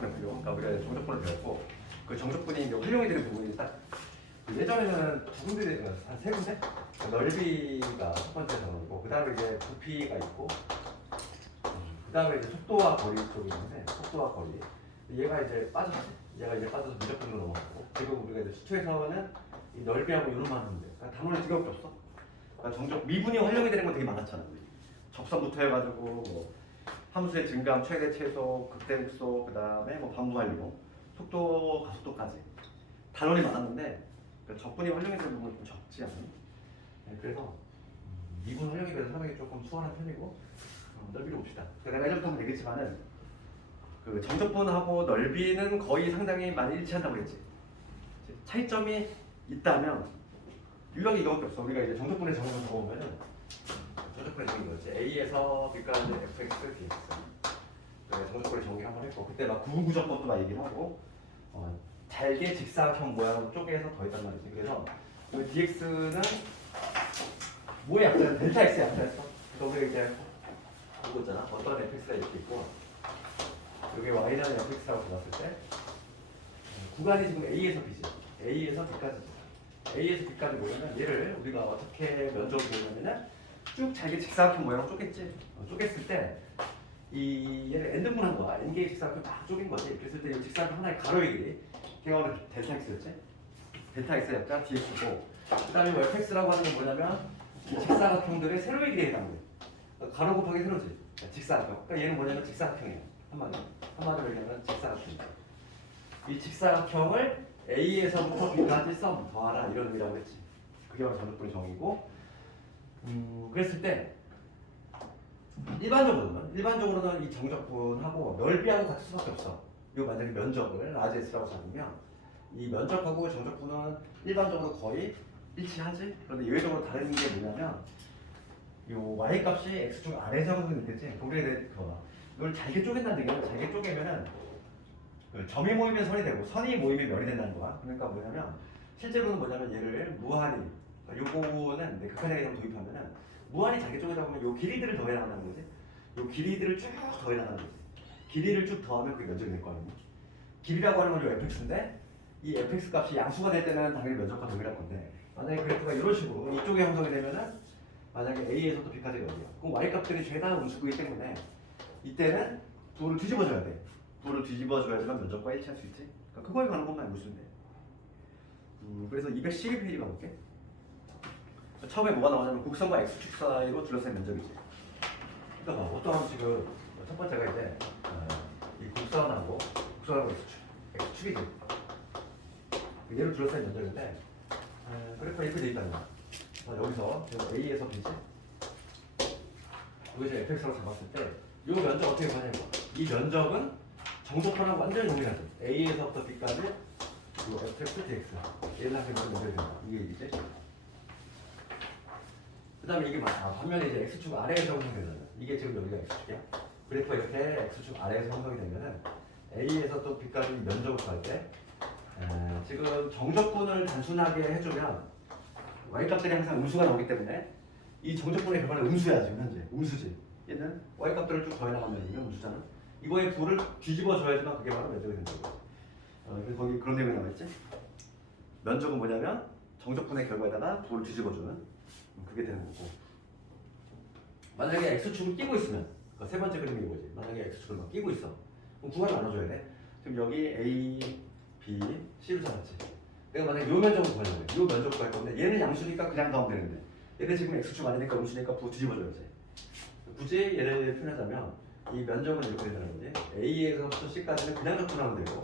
정적분의 활용. 그러니까 우리가 정적분을 배웠고 그 정적분이 이제 활용이 되는 부분이 딱 예전에는 두 군데, 한 세 군데? 넓이가 첫 번째 정도고 그 다음에 이제 부피가 있고 그 다음에 이제 속도와 거리 쪽이 있는데 속도와 거리 얘가 이제 빠졌지. 얘가 이제 빠져서 미적분으로 넘어가고 지금 우리가 이제 수초에서는 이 넓이하고 이런만 하면 돼. 그러니까 단원이 되게 없어. 그러니까 정적 미분이 활용이 되는 건 되게 많았잖아. 우리. 접선부터 해가지고 뭐 함수의 증감, 최대, 최소, 극대극소, 그 다음에 뭐 반부 활용, 속도, 가속도까지 단원이 많았는데 그러니까 적분이 활용이 되는 부분이 좀 적지 않니? 네, 그래서 미분 활용에 대해서 상당히 조금 수월한 편이고 넓이를 봅시다. 내가 예전부터 한번 얘기했지만은 그 정적분하고 넓이는 거의 상당히 많이 일치한다고 그랬지. 차이점이 있다면 유일하게 이거밖에 없어. 우리가 이제 정적분의 정의를 적어보면은 정적분의 정의 이거지. A에서 B까지 fx, dx. 정적분의 정의 한번 했고 그때 막 구분구조법도 막 얘기를 하고 잘게 직사각형 모양으로 쪼개서 더했단 말이지. 그래서 이 dx는 뭐의 약자야? 델타 x의 약자였어. 그래서 우리가 이제 이거 있잖아. 어떤 fx가 이렇게 있고 여기 y라는 fx라고 잡았을 때 구간이 지금 a에서 b지. a에서 b까지지. a에서 b까지 보려면 얘를 우리가 어떻게 면적을 보려면은 쭉 잘게 직사각형 모양으로 쪼갰지. 쪼갰을 때 이 얘를 n등분한 거야. n개의 직사각형 딱 쪼갠 거지. 그랬을 때 이 직사각형 하나의 가로의 길이 걔가 오늘 델타 x였지. 델타 x 약자 dx고 그다음에 뭐 fx라고 하는 건 뭐냐면 이 직사각형들의 세로의 길이에 해당돼. 가로 곱하기 세로지. 직사각형. 그러니까 얘는 뭐냐면 직사각형이야. 한마디로 얘기하면 직사각형이야. 이 직사각형을 A에서부터 B까지 썸 더하라 이런 의미라고 했지. 그게 바로 정적분의 정의고 그랬을 때 일반적으로는 이 정적분하고 넓이하고 같을 수밖에 없어. 이거 만약에 면적을 라지S라고 잡으면 이 면적하고 정적분은 일반적으로 거의 일치하지. 그런데 예외적으로 다른 게 뭐냐면 요 y 값이 x축 아래에서 항상 있겠지. 거기에 대해 이걸 잘게 쪼갠다는 얘기는 잘게 쪼개면은 그 점이 모이면 선이 되고 선이 모이면 면이 된다는 거야. 그러니까 뭐냐면 실제로는 뭐냐면 얘를 무한히 요거는 극한량에 도입하면은 무한히 잘게 쪼개다 보면 요 길이들을 더해 나간다는 거지. 요 길이들을 쭉 더해 나가는 거지. 길이를 쭉 더하면 그게 면적이 될 거 아니야. 길이라고 하는 건 요 fx인데 이 fx 값이 양수가 될 때는 당연히 면적과 동일할 건데 만약에 그래프가 이런 식으로 이쪽에 형성이 되면은 만약에 A에서부터 B까지가 어디야? 그럼 y 값들이 죄다 음수이기 때문에 이때는 도를 뒤집어줘야 돼. 도를 뒤집어줘야지만 면적과 일치할 수 있지. 그러니까 그거에 관한 것만 알고 있으면 돼. 그래서 212페이지 가볼게. 처음에 뭐가 나오냐면 곡선과 x축 사이로 둘러싼 면적이지. 그러니까 봐. 어떠한 지금 첫 번째가 이제 이 곡선하고 x축이지. 얘를 둘러싼 면적인데 그래프가 이렇게 돼 있다는 거야. 여기서 A에서 B지. 여기서 fx라고 잡았을 때 이 면적 어떻게 가냐면 이 면적은 정적분하고 완전히 동일하죠. A에서부터 B까지 이 fx, dx 얘를 하게 되면 면적이 된다. 이게 얘기지. 그 다음에 이게 반면에 이제 x축 아래에서 형성되잖아. 이게 지금 여기가 x축이야. 그래프가 이렇게 x축 아래에서 형성이 되면은 A에서 또 B까지 면적을 구할 때 지금 정적분을 단순하게 해주면 y값들이 항상 음수가 나오기 때문에 이 정적분의 결과는 음수야. 지금 현재 음수지. 얘는 y값들을 쭉 더해나가면 음수잖아. 이거에 부를 뒤집어 줘야지만 그게 바로 면적이 된다고. 그래서 거기 그런 내용이 나와있지. 면적은 뭐냐면 정적분의 결과에다가 부를 뒤집어 주는 그게 되는 거고. 만약에 x축을 끼고 있으면 세 번째 그림이 이거지. 만약에 x축을 막 끼고 있어. 그럼 구간을 나눠줘야 돼. 지금 여기 A, B, C로 잡았지. 내가 만약에 요 면적을 구하려고 해. 요 면적 구할 건데 얘는 양수니까 그냥 넣으면 되는데 얘는 지금 x축 아니니까 음수니까 부 뒤집어줘야지. 굳이 얘를 표현하자면 이 면적은 이렇게 된다는 거지. A에서부터 C까지는 그냥 접근하면 되고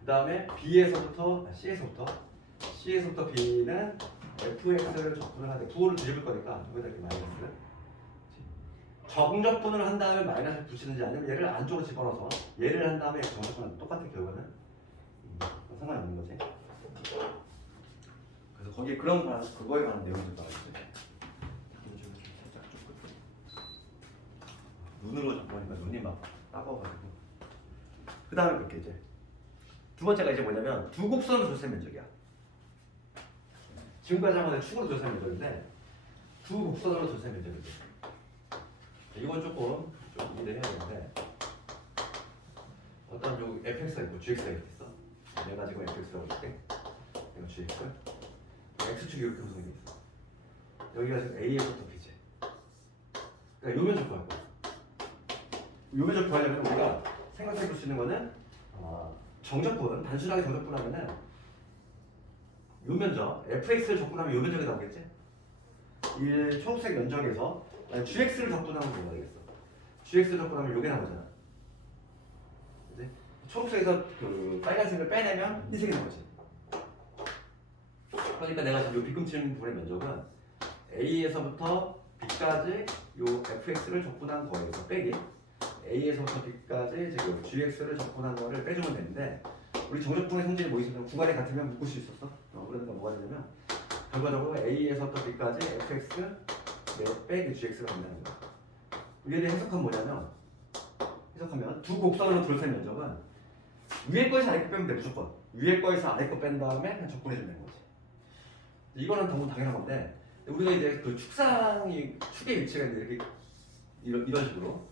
그 다음에 B에서부터 C에서부터 B는 fx를 접근을 하되 부호를 뒤집을 거니까 여기다 이렇게 마이너스 정적분을 한 다음에 마이너스를 붙이는지 아니면 얘를 안쪽으로 집어넣어서 얘를 한 다음에 정적분은 똑같은 결과는 상관이 없는 거지. 그래서 거기에 그거에 관한 내용을 나와있지. 눈으로 접근하니까 눈이 막 따가워가지고. 그 다음에 그렇게 이제 두 번째가 이제 뭐냐면 두 곡선을 조세 면적이야. 지금까지 한 번에 축으로 조세 면적인데 두 곡선으로 조세 면적이지. 이건 조금 좀 이해를 해야 되는데 어떤 요 fx가 있고 gx가 있겠어. 내가 지금 fx라고 할게. 이거 gx. x축이 이렇게 구성이 돼 있어. 여기가 지금 a에서부터 b지. 그러니까 요 면적 구할 거야. 요 면적 구하려면 우리가 생각해 볼 수 있는 거는 정적분, 단순하게 정적분 하면은 요 면적, fx를 적분하면 요 면적이 나오겠지? 이 초록색 면적에서 gx를 적분하면 뭐가 되겠어? gx를 적분하면 요게 나오잖아. 그치? 초록색에서 그 빨간색을 빼내면 흰색이 나오지. 그러니까 내가 지금 요 빗금칠 부분의 면적은 a에서부터 b까지 요 fx를 적분한 거에서 빼기 a에서부터 b까지 지금 gx를 적분한 거를 빼주면 되는데 우리 정적분의 성질이 뭐 있었냐면 구간이 같으면 묶을 수 있었어. 그러니까 뭐가 되냐면 결과적으로 a에서부터 b까지 fx 빼기 gx가 된다는 거야. 이게 해석하면 뭐냐면 해석하면 두 곡선으로 둘러싼 면적은 위에 거에서 아래 거 빼면 돼 무조건. 위에 거에서 아래 거 뺀 다음에 그냥 적분해주면 되는 거지. 이거는 너무 당연한 건데 우리가 이제 그 축의 위치가 이렇게 이런 식으로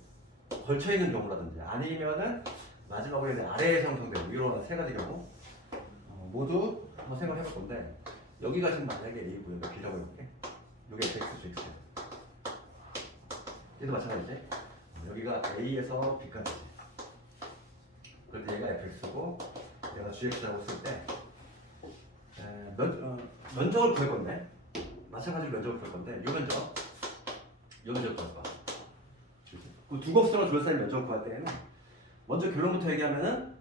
걸쳐 있는 경우라든지 아니면은 마지막으로 이제 아래에서 형성되는 이런 세 가지 경우 모두 한번 생각을 해볼 건데 여기가 지금 만약에 A고요. B라고 해볼게. 여기 fx, gx. 얘도 마찬가지지. 여기가 A에서 B까지. 그럴 때 얘가 fx고 얘가 gx라고 쓸 때 면적을 구할 건데 마찬가지로 면적을 구할 건데 요 면적 구할 거야. 그 두 곡선으로 둘러싸인 면적을 구할 때에는 먼저 결론부터 얘기하면은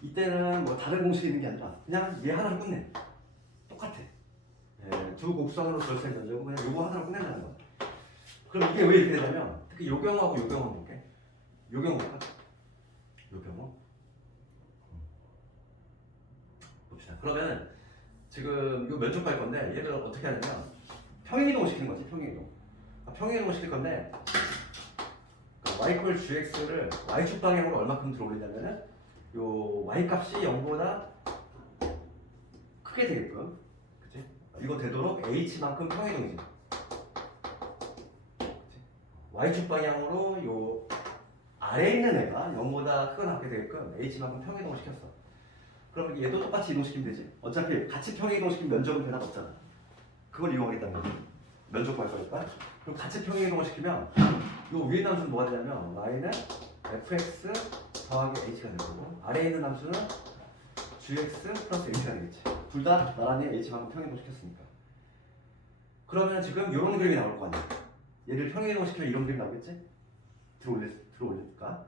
이때는 뭐 다른 공식이 있는 게 아니라 그냥 얘 하나로 끝내. 똑같아. 두 곡선으로 둘러싸인 면적은 그냥 요거 하나로 끝낸다는 거야. 그럼 이게 왜 이렇게 되냐면 특히 요 경우하고 요 경우 볼게. 요 경우 볼까? 요 경우 봅시다. 그러면 지금 요 면적 구할 건데 얘를 어떻게 하냐면 평행이동을 시키는 거지. 평행이동을 시킬 건데 y = gx를 y축 방향으로 얼마큼 들어올리냐면은 요 y 값이 0보다 크게 되게끔, 그치? 이거 되도록 h만큼 평행이동이지. y축 방향으로 요 아래에 있는 애가 0보다 크거나 같게 되게끔 h만큼 평행이동을 시켰어. 그러면 얘도 똑같이 이동시키면 되지. 어차피 같이 평행이동시키면 면적은 변화가 없잖아. 그걸 이용하겠다는 거지. 면적 구할 거니까. 그럼 같이 평행이동을 시키면 요 위에 함수는 뭐가 되냐면 y는 fx 더하기 h가 되는 거고 아래에 있는 함수는 gx 플러스 h가 되겠지. 둘 다 나란히 h만큼 평행이동 시켰으니까. 그러면 지금 이런 그림이 나올 거 아니야. 얘를 평행이동 시키면 이런 그림이 나오겠지? 들어올릴까?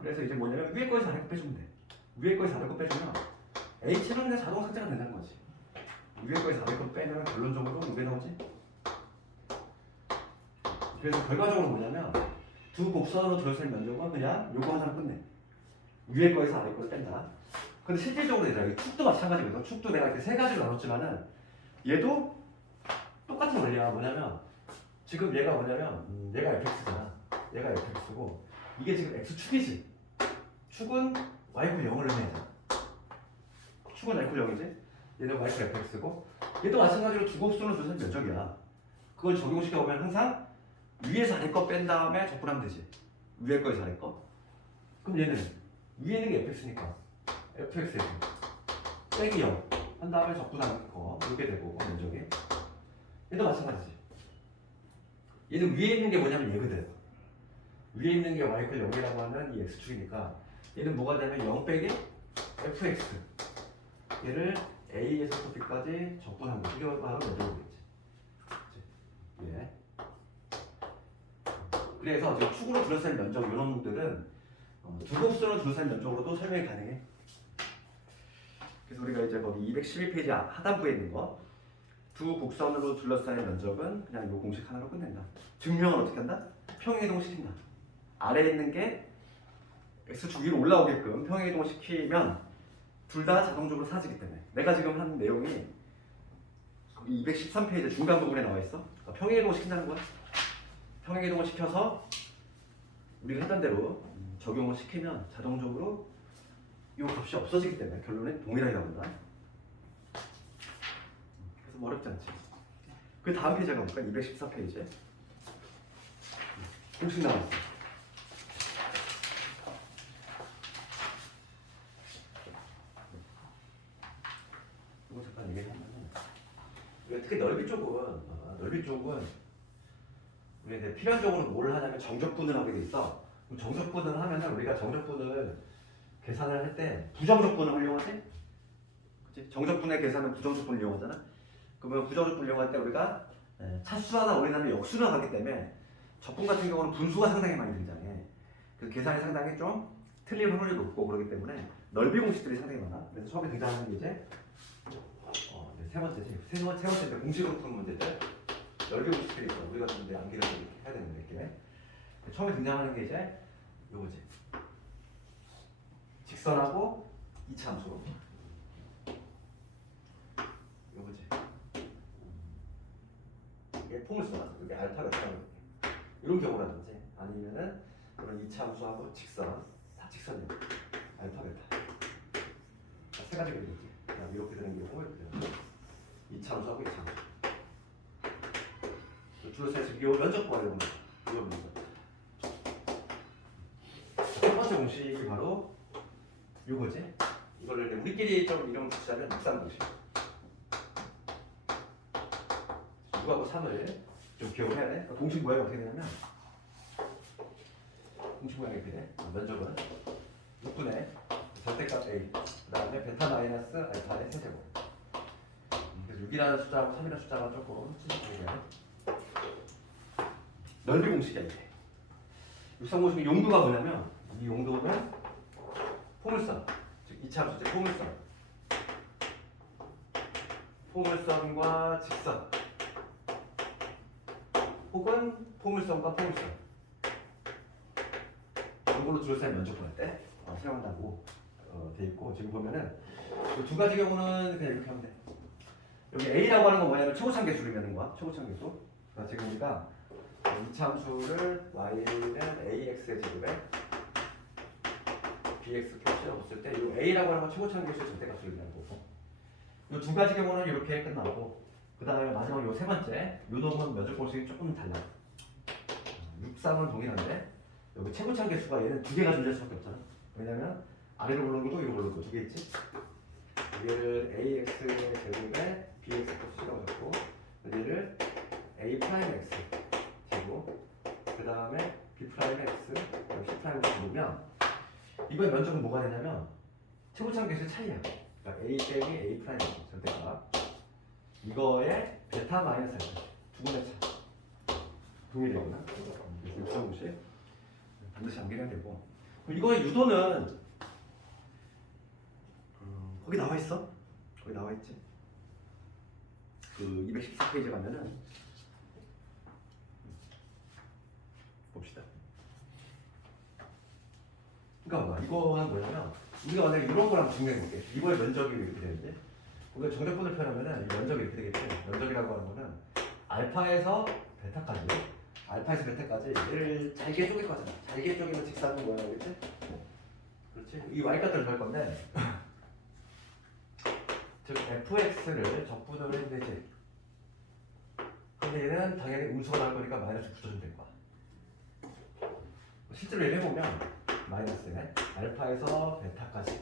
그래서 이제 뭐냐면 위에 거에서 아래 거 빼주면 돼. 위에 거에서 아래 거 빼주면 h는 그냥 자동 삭제가 된다는 거지. 위에 거에서 아래 거 빼면 결론적으로 이게 나오지? 그래서 결과적으로 뭐냐면 두 곡선으로 둘러싼 면적은 그냥 요거 하나로 끝내. 위에 거에서 아래 거를 뺀다. 근데 실질적으로 얘들아 축도 마찬가지거든. 축도 내가 이렇게 세 가지로 나눴지만은 얘도 똑같은 원리야. 뭐냐면 지금 얘가 뭐냐면 얘가 fx잖아. 얘가 fx고 이게 지금 x축이지. 축은 y가 0을 의미하잖아. 축은 y가 0이지. 얘는 y가 fx고 얘도 마찬가지로 두 곡선으로 둘러싼 면적이야. 그걸 적용시켜보면 항상 위에서 아래 거 뺀 다음에 적분하면 되지. 위에 거에서 아래 거. 그럼 얘는 위에 있는 게 fx니까 fx에서 빼기 0 한 다음에 적분하는 거 이렇게 되고 면적이. 얘도 마찬가지지. 얘는 위에 있는 게 뭐냐면 얘거든. 위에 있는 게 y = 0이라고 하는 이 x축이니까 얘는 뭐가 되면 0 빼기 fx. 얘를 a에서부터 b까지 적분하는 거. 이게 바로 면적이겠지. 예. 그래서 지금 축으로 둘러싼 면적 이런 놈들은 두 곡선으로 둘러싼 면적으로도 설명이 가능해. 그래서 우리가 이제 거기 212페이지 하단부에 있는 거 두 곡선으로 둘러싸인 면적은 그냥 이 공식 하나로 끝낸다. 증명은 어떻게 한다? 평행이동 시킨다. 아래에 있는 게 x축 위로 올라오게끔 평행이동 시키면 둘 다 자동적으로 사라지기 때문에 내가 지금 한 내용이 거기 213페이지 중간 부분에 나와 있어. 그러니까 평행이동 시킨다는 거야. 평행이동을 시켜서 우리가 했던 대로 적용을 시키면 자동적으로 이 값이 없어지기 때문에 결론은 동일하게 나온다. 그래서 뭐 어렵지 않지. 그 다음 페이지에 가볼까? 214페이지에 공식 나왔어. 특히 넓이 쪽은 우리 이제 필연적으로 뭘 하냐면 정적분을 하게 돼 있어. 그럼 정적분을 하면은 우리가 정적분을 계산을 할 때 부정적분을 활용하지? 그치? 정적분의 계산은 부정적분을 이용하잖아. 그러면 부정적분을 이용할 때 우리가 차수하나 올인하면 역수를 하기 때문에 적분 같은 경우는 분수가 상당히 많이 등장해. 그래서 계산이 상당히 좀 틀릴 확률이 높고 그렇기 때문에 넓이 공식들이 상당히 많아. 그래서 처음에 등장하는 게 이제 이제 세 번째지. 세 번째 이제 공식으로 푸는 문제들. 넓이 공식들이 있어. 우리가 좀 이제 암기를 이렇게 해야 되는데 이렇게. 처음에 등장하는 게 이제 요거지. 직선하고 이차함수. 요거지. 이게 포물선. 이게 알파가 들어가는 이런 경우라든지 아니면은 그런 이차함수하고 직선. 다 직선이야. 알파, 베타. 세 가지가 있지. 그냥 이렇게 되는 경우 이렇게 되는 경우. 이차함수하고 이차함수. 둘러싸여 지금 이 면적 구하려고 이거 면적. 첫 번째 공식이 바로 요거지. 이거를 우리끼리 좀 이름 붙이자면 육상 공식. 6하고 3을 좀 기억을 해야 돼. 그러니까 공식 모양이 어떻게 되냐면 공식 모양이 이렇게 돼. 면적은 6분의 절대값 A 그 다음에 베타 마이너스 알파의 세제곱. 그래서 6이라는 숫자하고 3이라는 숫자가 조금 친숙해요. 넓이 공식이야 이게. 육상 공식의 용도가 뭐냐면 이 용도는 포물선, 즉 이차함수, 즉 포물선과 직선 혹은 포물선과 포물선 이걸로 둘러싸인 면적 구할 때 사용한다고 돼 있고 지금 보면은 이 두 가지 경우는 그냥 이렇게 하면 돼. 여기 A라고 하는 건 뭐냐면 최고참 계수를 의미하는 거야. 최고참 계수. 그러니까 지금 우리가 이차함수를 y는 ax의 제곱에 bx 값이라고 썼을 때 이 a라고 하는 건 최고참 계수의 절대값을 의미하는 거고 이 두 가지 경우는 이렇게 끝나고 그 다음에 마지막 요 세 번째 요동은 면적 공식이 조금 달라. 육상은 동일한데 여기 최고참 계수가 얘는 두 개가 존재할 수밖에 없잖아. 왜냐면 아래로 오르는 것도 위로 오르는 거 두 개 있지. 얘를 ax의 제곱에 bx 값이라고 적고 얘를 a 프라임 x 제곱 그 다음에 b 프라임 x c 프라임 x 보면 이번에 면적은 뭐가 되냐면 최고참 계수의 차이야. 그러니까 a 빼기 a 프라임 x 절대값 이거에 베타 마이너스 알파 두 분의 차 동일이구나. 그래서 육상공식 반드시 암기해야 되고 이거의 유도는 거기 나와 있어. 거기 나와 있지. 그 214페이지 가면은 봅시다. 그러니까 이거는 뭐냐면 우리가 만약에 이런 거랑 증명해볼게. 이거의 면적이 이렇게 되는데 우리가 정적분을 표현하면은 이 면적이 이렇게 되겠지. 면적이라고 하는 거는 알파에서 베타까지 얘를 잘게 쪼갤 거잖아. 잘게 쪼개면 직사는 뭐야, 그렇지? 그렇지? 이 y값들을 걸 건데 즉 fx를 적분을 했는데 근데 얘는 당연히 음수가 나올 거니까 마이너스 붙여주면 될 거야. 실제로 얘를 해보면 마이너스에 알파에서 베타까지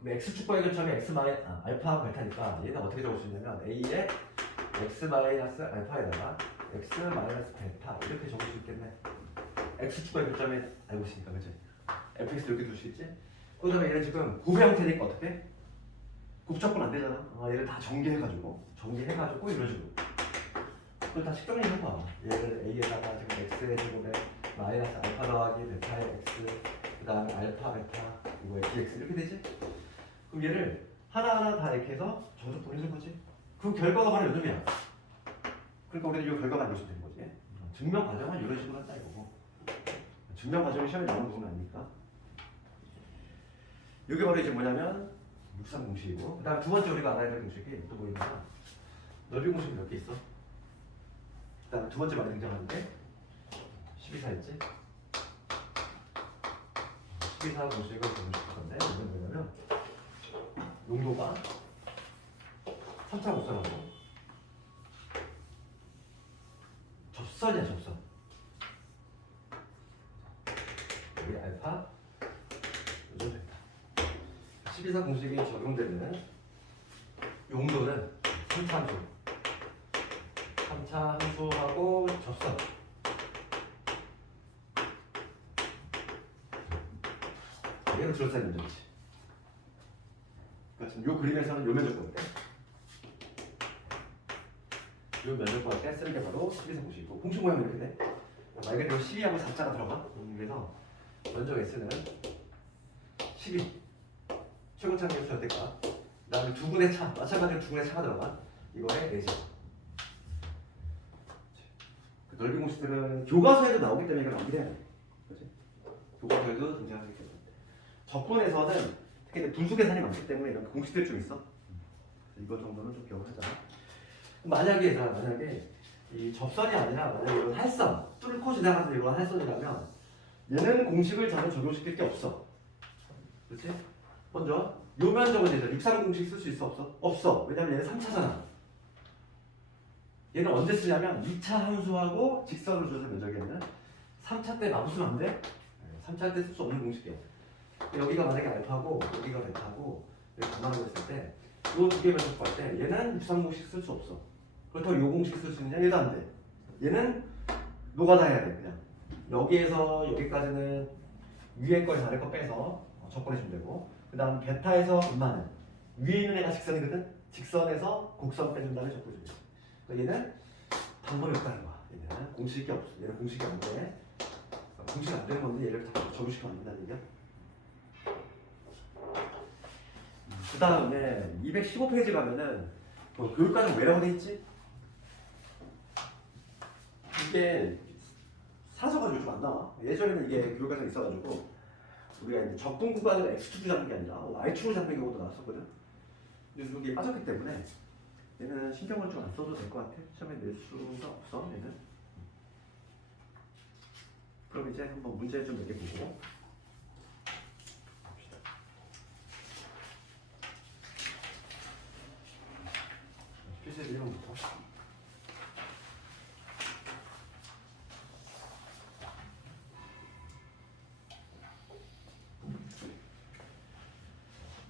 그럼 x축과의 교점이 알파 베타니까 얘는 어떻게 적을 수 있냐면 a에 x 마이너스 알파에다가 x 마이너스 베타 이렇게 적을 수 있겠네. x축과의 교점이 알고 있으니까 그치? fx 이렇게 둘 수 있지? 그 다음에 얘는 지금 굽의 형태니까 어떻게? 굽적분 안 되잖아. 얘를 다 전개해가지고 이런 식으로 그걸 다 식정리해봐. 얘를 a에다가 지금 x의 제곱에 마이너스 알파 더하기 베타의 x 그 다음에 알파 베타 이거에 bx 이렇게 되지? 그럼 얘를 하나하나 다 이렇게 해서 정적분을 해준 거지. 그럼 결과가 바로 요놈이야. 그러니까 우리는 이 결과가 알고 있으면 되는 거지. 증명 과정은 이런 식으로 한다 이거고. 증명 과정이 시험에 나오는 부분 아닙니까? 이게 바로 이제 뭐냐면 육상 공식이고 그 다음 두 번째 우리가 알아야 될 공식이 또 뭐냐면 넓이 공식이 몇 개 있어? 그 다음 두 번째 많이 등장하는 게 12사였지? 12사 공식을 공식할 건데 이건 뭐냐면 용도가 3차 곡선하고 접선이야 접선. 여기 알파 요즘 됐다. 12사 공식이 적용되는 용도는 3차 함수. 3차 함수하고 접선. 얘를 줄여서 면적이지. 그러니까 지금 이 그림에서는 요 면적보인데 이 면적보할 때 쓰는 게 바로 12사 공식이고 공식 모양이 이렇게 돼. 말 그대로 12하고 4자가 들어가. 그래서 면적 S는 12 최고차 계수 절대값 그 다음에 두 분의 차 마찬가지로 두 분의 차가 들어가 이거의 내지. 그 넓이 공식들은 교과서에도 나오기 때문에 이걸 암기해야 돼. 그렇지? 교과서에도 등장하기 때문에 적분에서는 특히 분수 계산이 많기 때문에 이런 공식들이 좀 있어. 이거 정도는 좀 기억을 하자. 만약에 이 접선이 아니라 만약에 이런 할선 뚫고 지나가는 이런 할선이라면 얘는 공식을 저는 적용시킬 게 없어. 그렇지? 먼저 요 면적은 되죠. 630 공식 쓸 수 있어 없어? 없어. 왜냐면 얘는 3차잖아. 얘는 언제 쓰냐면 2차 함수하고 직선을 줘서 면적에는 3차 때 마구쓰면 안 돼? 3차 때 쓸 수 없는 공식이야. 여기가 만약에 알파고 여기가 베타고 이렇게 감안하고 있을 때 요 두 개 면적 구할 때 얘는 630 공식 쓸 수 없어. 그렇다고 요 공식 쓸 수 있느냐? 얘도 안 돼. 얘는 노가다 해야 돼. 그냥 여기에서 여기까지는 위에 거 아래 거 빼서 접근해주면 되고 그 다음 베타에서 얼마는 위에 있는 애가 직선이거든? 직선에서 곡선 빼준 다음에 접근해주면 돼. 그러니까 얘는 방법이 없다는 거야. 얘는 공식이 없어. 얘는 공식이 안 돼. 공식이 안 되는 건데 얘를 다 적용시키면 안 된다는 얘기야. 그 다음에 215페이지 가면은 뭐 교육과정 왜라고 돼 있지? 이게 사서가 요즘 안 나와. 예전에는 이게 교육과정에 있어가지고 우리가 이제 적분 구간을 x축으로 잡는 게 아니라 y축으로 잡는 경우도 나왔었거든. 근데 이게 빠졌기 때문에 얘는 신경을 좀 안 써도 될 것 같아. 시험에 낼 수가 없어 얘는. 그럼 이제 한번 문제 좀 몇 개 보고 봅시다. 필수 1번부터.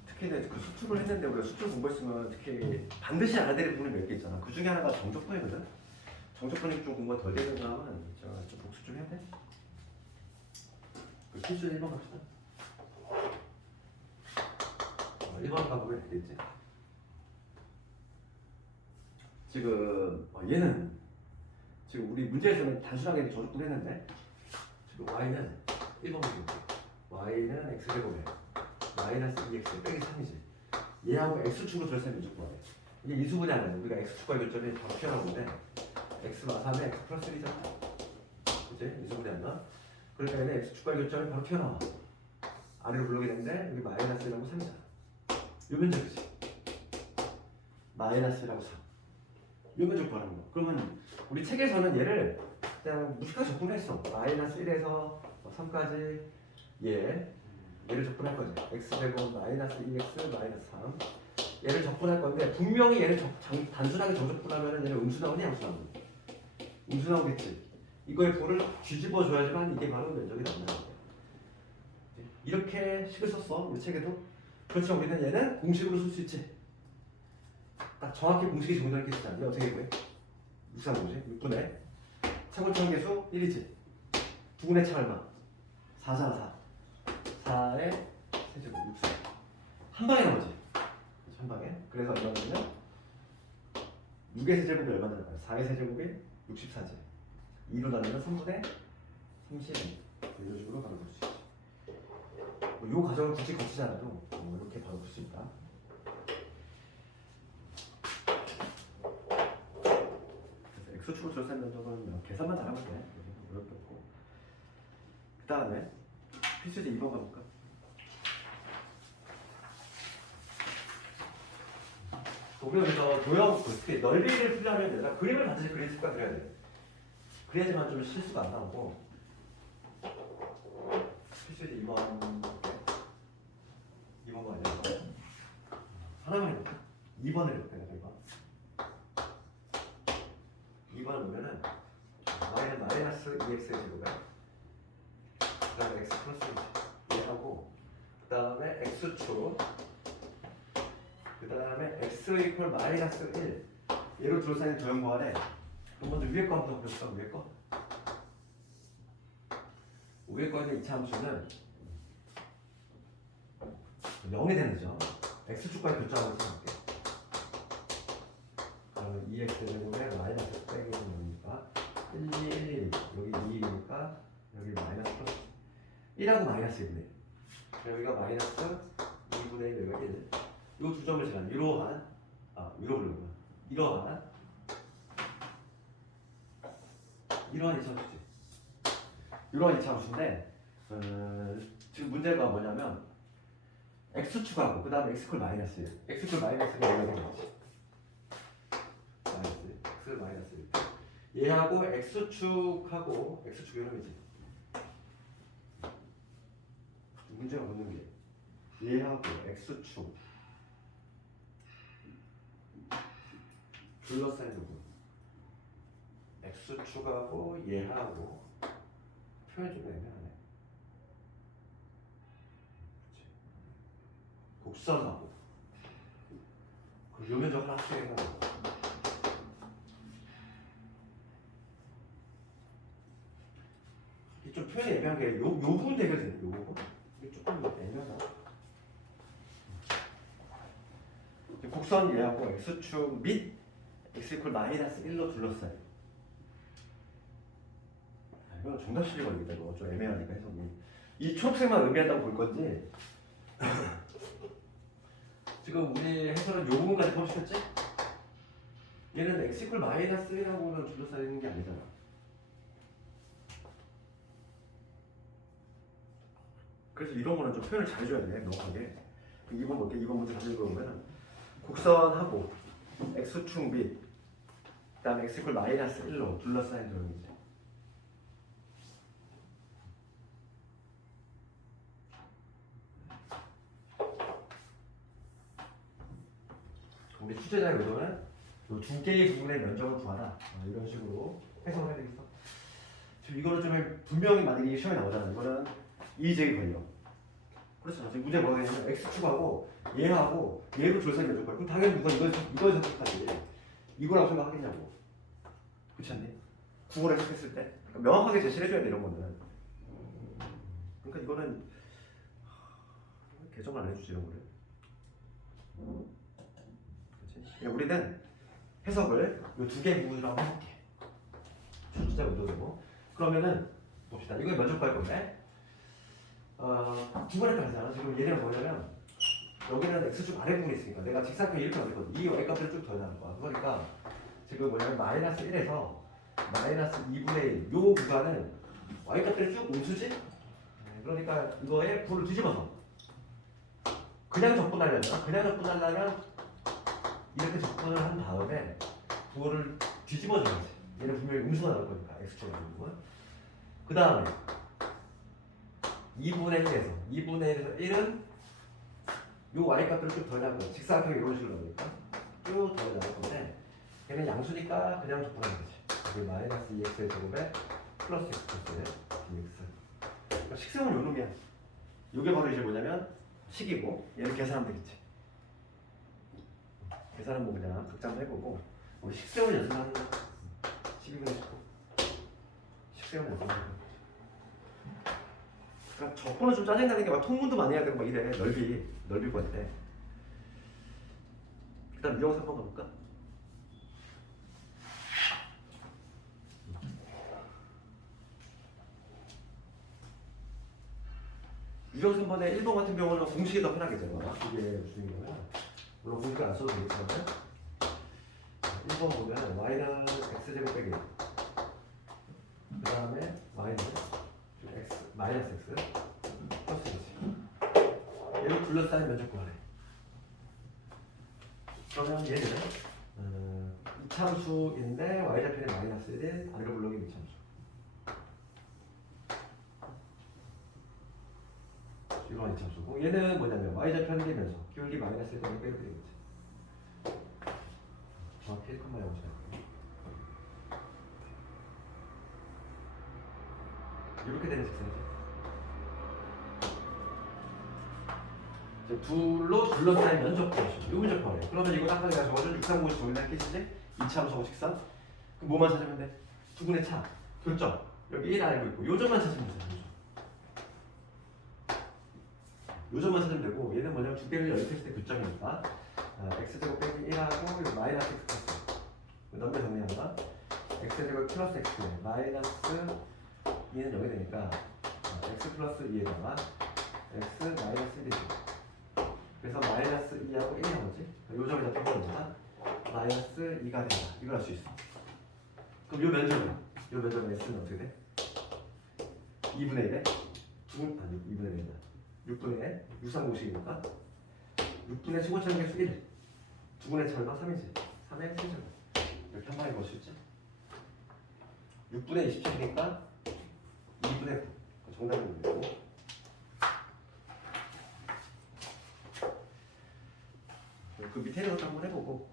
특히 그 수축을 했는데 우리가 수축 공부했으면 특히 반드시 알아야 될 부분이 몇 개 있잖아. 그 중에 하나가 정적분이거든. 정적분이 좀 공부가 덜 되는 사람은 제가 좀 복습 좀 해야 돼. 그 필수 1번 갑시다. 1번 가보면 되겠지. 지금 얘는 지금 우리 문제에서는 단순하게 저적분 했는데 지금 y는 1번 보시면 y는 x제곱에 마이너스 2x 빼기 3이지. 얘하고 x축으로 절세면 무조건 구하래. 이게 인수분해 안 해. 우리가 x축과 결절이 바로 튀어나오는데 x가 3에 x 플러스 1이잖아. 그치? 인수분해 안 나? 그러니까 얘는 x축과 결절이 바로 튀어나와. 아래로 불러오게 되는데 여기 마이너스 1하고 3이잖아. 요 면적이지. 마이너스 1하고 3. 요 면적 구하는 거. 그러면 우리 책에서는 얘를 그냥 무식하게 접근했어. 마이너스 1에서 3까지 얘를 접근할 거지. x제곱 마이너스 2x 마이너스 3 얘를 접근할 건데 분명히 얘를 단순하게 정적분하면 얘는 음수 나오니 양수 나오니? 음수 나오겠지. 이거의 볼을 뒤집어 줘야지만 이게 바로 면적이 나온다는 거야. 이렇게 식을 썼어 우리 책에도. 그렇죠. 우리는 얘는 공식으로 쓸 수 있지. 딱 정확히 공식이 정렬되어 있지 않니? 어떻게 구해? 630공식 6분의 최고차원 계수 1이지. 두 분의 차 얼마? 4잖아 4. 4의 세제곱 64. 한 방에 나오지. 한 방에. 그래서 얼마냐면 6의 세제곱이 얼마 나와요? 4의 세제곱이 64지. 2로 나누면 3분의 32. 이런 식으로 바로 볼 수 있지. 이 과정을 굳이 거치지 않아도 이렇게 바로 볼 수 있다. 그래서 x축으로 절세 면적은 계산만 잘하면 돼. 어렵게 없고. 그 다음에 필수제 2번 가볼까? 우리가 도형, 특히 넓이를 풀려면 내가 그림을 반드시 그릴 습관 그려야 돼. 그래야지만 좀 실수가 안 나오고. 필수제 2번 볼게. 2번가 아니야? 하나만 해볼게. 2번을 해볼게, 내가 2번을 보면은 마이너스 2x의 제곱에 그 다음에 x 플러스 1 얘하고 그 다음에 x축 그 다음에 x 이퀄 마이너스 1 얘로 둘러싸인 도형 구하래. 그럼 먼저 위에 거 한번 볼까? 위에 거. 위에 거 있는 이차 함수는 0이 되는 거죠. x축과의 교차함을 써볼게. 그러면 2x 제곱에 마이너스 빼기 0이니까 1, 2, 1, 2 여기 2이니까 여기 마이너스 플러스 1하고 마이너스 1이네. 여기가 마이너스 2분의 1 여기가 1. 이 두 점을 제가 이러한 위로 보려고 이러한 이차함수지. 이러한 이차함수인데 지금 문제가 뭐냐면 x축하고 그 다음에 x클 마이너스 1 x클 마이너스가 얼마나 되겠지? 마이너스 x 마이너스 1 얘하고 x축하고 x축 이름이지. 문제가 묻는 게 얘하고 x축 둘러싸인 부분 x축하고 얘하고 표현이 좀 애매하네. 그치? 곡선하고 그 요면적 하나 수행하는 거. 이게 좀 표현이 애매한 게 요 부분 되거든요. 요 부분 이게 조금 애매하다. 곡선 얘하고 x축 및 x 이퀄 마이너스 1로 둘러싸요. 이건 정답식이 걸리겠다. 이거 좀 애매하니까 해석이. 이 초록색만 의미한다고 볼 건지 지금 우리 해설은 요 부분까지 포함시켰지? 얘는 x 이퀄 마이너스 1하고는 둘러싸이는 게 아니잖아. 그래서 이런 거는 좀 표현을 잘 해줘야 돼. 명확하게. 2번 볼게. 2번 문제 가지고 보면 곡선하고 x축 및 그다음에 x 이퀄 마이너스 1로 둘러싸인 도형이지. 우리 출제자의 의도는 이 두 개의 부분의 면적을 구하라. 이런 식으로 해석을 해야 되겠어. 지금 이거는 좀 분명히 만약에 이게 시험에 나오잖아. 이거는 이의제기 걸려. 그렇잖아. 지금 문제 뭐가 되냐면 x축하고 얘하고 얘로 둘러싸인 면적 구하라. 그럼 당연히 누가 이걸 선택하지. 이거라고 생각하겠냐고. 그렇지 않니? 구호를 해석했을 때 그러니까 명확하게 제시를 해줘야 돼. 이런 거는. 그러니까 이거는 개정을 안 해주지 이런 거를. 그렇지? 우리는 해석을 이 두 개의 부분으로 한번 해볼게. 출제자 의도되고. 그러면은 봅시다. 이거 면접 구할 건데 두 번에 가잖아. 지금 얘네가 뭐냐면 여기는 x축 아래 부분이 있으니까 내가 직사각형 이렇게 만들거든. 이 y값을 쭉 더해나갈 거야. 그러니까 지금 뭐냐면 마이너스 1에서 마이너스 2분의 1 요 구간은 y값들이 쭉 음수지? 그러니까 이거에 부를 뒤집어서 그냥 적분하려면 이렇게 적분을 한 다음에 부호를 뒤집어줘야지. 얘는 분명히 음수가 나올 거니까 x축 아래 부분. 그 다음에 2분의 1에서 1은 요 y값들을 쭉 더해나갈 거야. 직사각형이 이런 식으로 나오니까 쭉 더해나갈 건데 얘는 양수니까 그냥 적분하는 거지. 이게 마이너스 2x의 제곱에 플러스 x 플러스 dx. 그러니까 식셈은 요 놈이야. 요게 바로 이제 뭐냐면 식이고 얘를 계산하면 되겠지. 계산은 뭐 그냥 극장도 해보고 우리 식셈을 연습하는 거야. 12분의 19 식셈을 연습하는 거야. 그러니까 적분은 좀 짜증나는 게 막 통분도 많이 해야 되고 막 이래. 넓이 구할 때. 그 다음 유형사 한번 가볼까? 유형 3번에 1번 같은 경우는 공식이 더 편하겠죠. 이게 무슨 얘기냐면 물론 공식을 안 써도 되겠지만 1번 보면 y는 x제곱 빼기 그 다음에 y는 x 마이너스 x 플러스 x 얘를 둘러싸인 면적 구하래. 그러면 얘는 이차함수인데 y좌표는 마이너스 1인 아래로 불러긴 이차함수. 이런 이차함수고 얘는 뭐냐면 y좌표는 되면서 기울기 마이너스 1이 빼게 되겠지. 정확히 1컴마 해보자. 이렇게 되는 직선이지. 이제 둘로 둘러싸인 면적분이죠. 이 면적분이에요. 그러면 이거 아까 내가 적어준 630을 정리할 케이스지? 2차함수 식상. 그럼 뭐만 찾으면 돼? 두 분의 차, 교점. 여기 1 알고 있고 요점만 찾으면 돼요. 요점만 찾으면 되고 얘는 뭐냐면 두 개를 연립했을 때 교점이니까 x제곱 빼기 1하고 요 마이너스 x 플러스 넘겨 정리하거나 x제곱 플러스 x 마이너스 2는 0이 되니까 x 플러스 2에다가 x 마이너스 1이죠. 그래서 마이너스 2하고 1이 나오지? 요점에다 빼버립니다. 마이너스 2가 된다. 이걸 할 수 있어. 그럼 요 면적은 x는 어떻게 돼? 2분의 1에 2분의 1이다. 6분의 1, 635식이니까 6분의 15차는 개수 1 2분의 차가 3이지 3의 3제곱 이렇게 한 방에 볼 수 있지 6분의 27이니까 2분의 9 정답이 되고 그 밑에 있는 것도 한번 해보고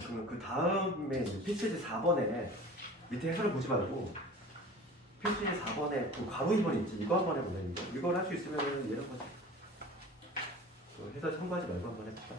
그러면 그 다음에 필수제 4번에 밑에 해설을 보지 말고 필수제 4번에 그 괄호 2번 있지 이거 한번 해보면 이걸 할 수 있으면 얘를 보자 그 해설 참고하지 말고 한번 해볼까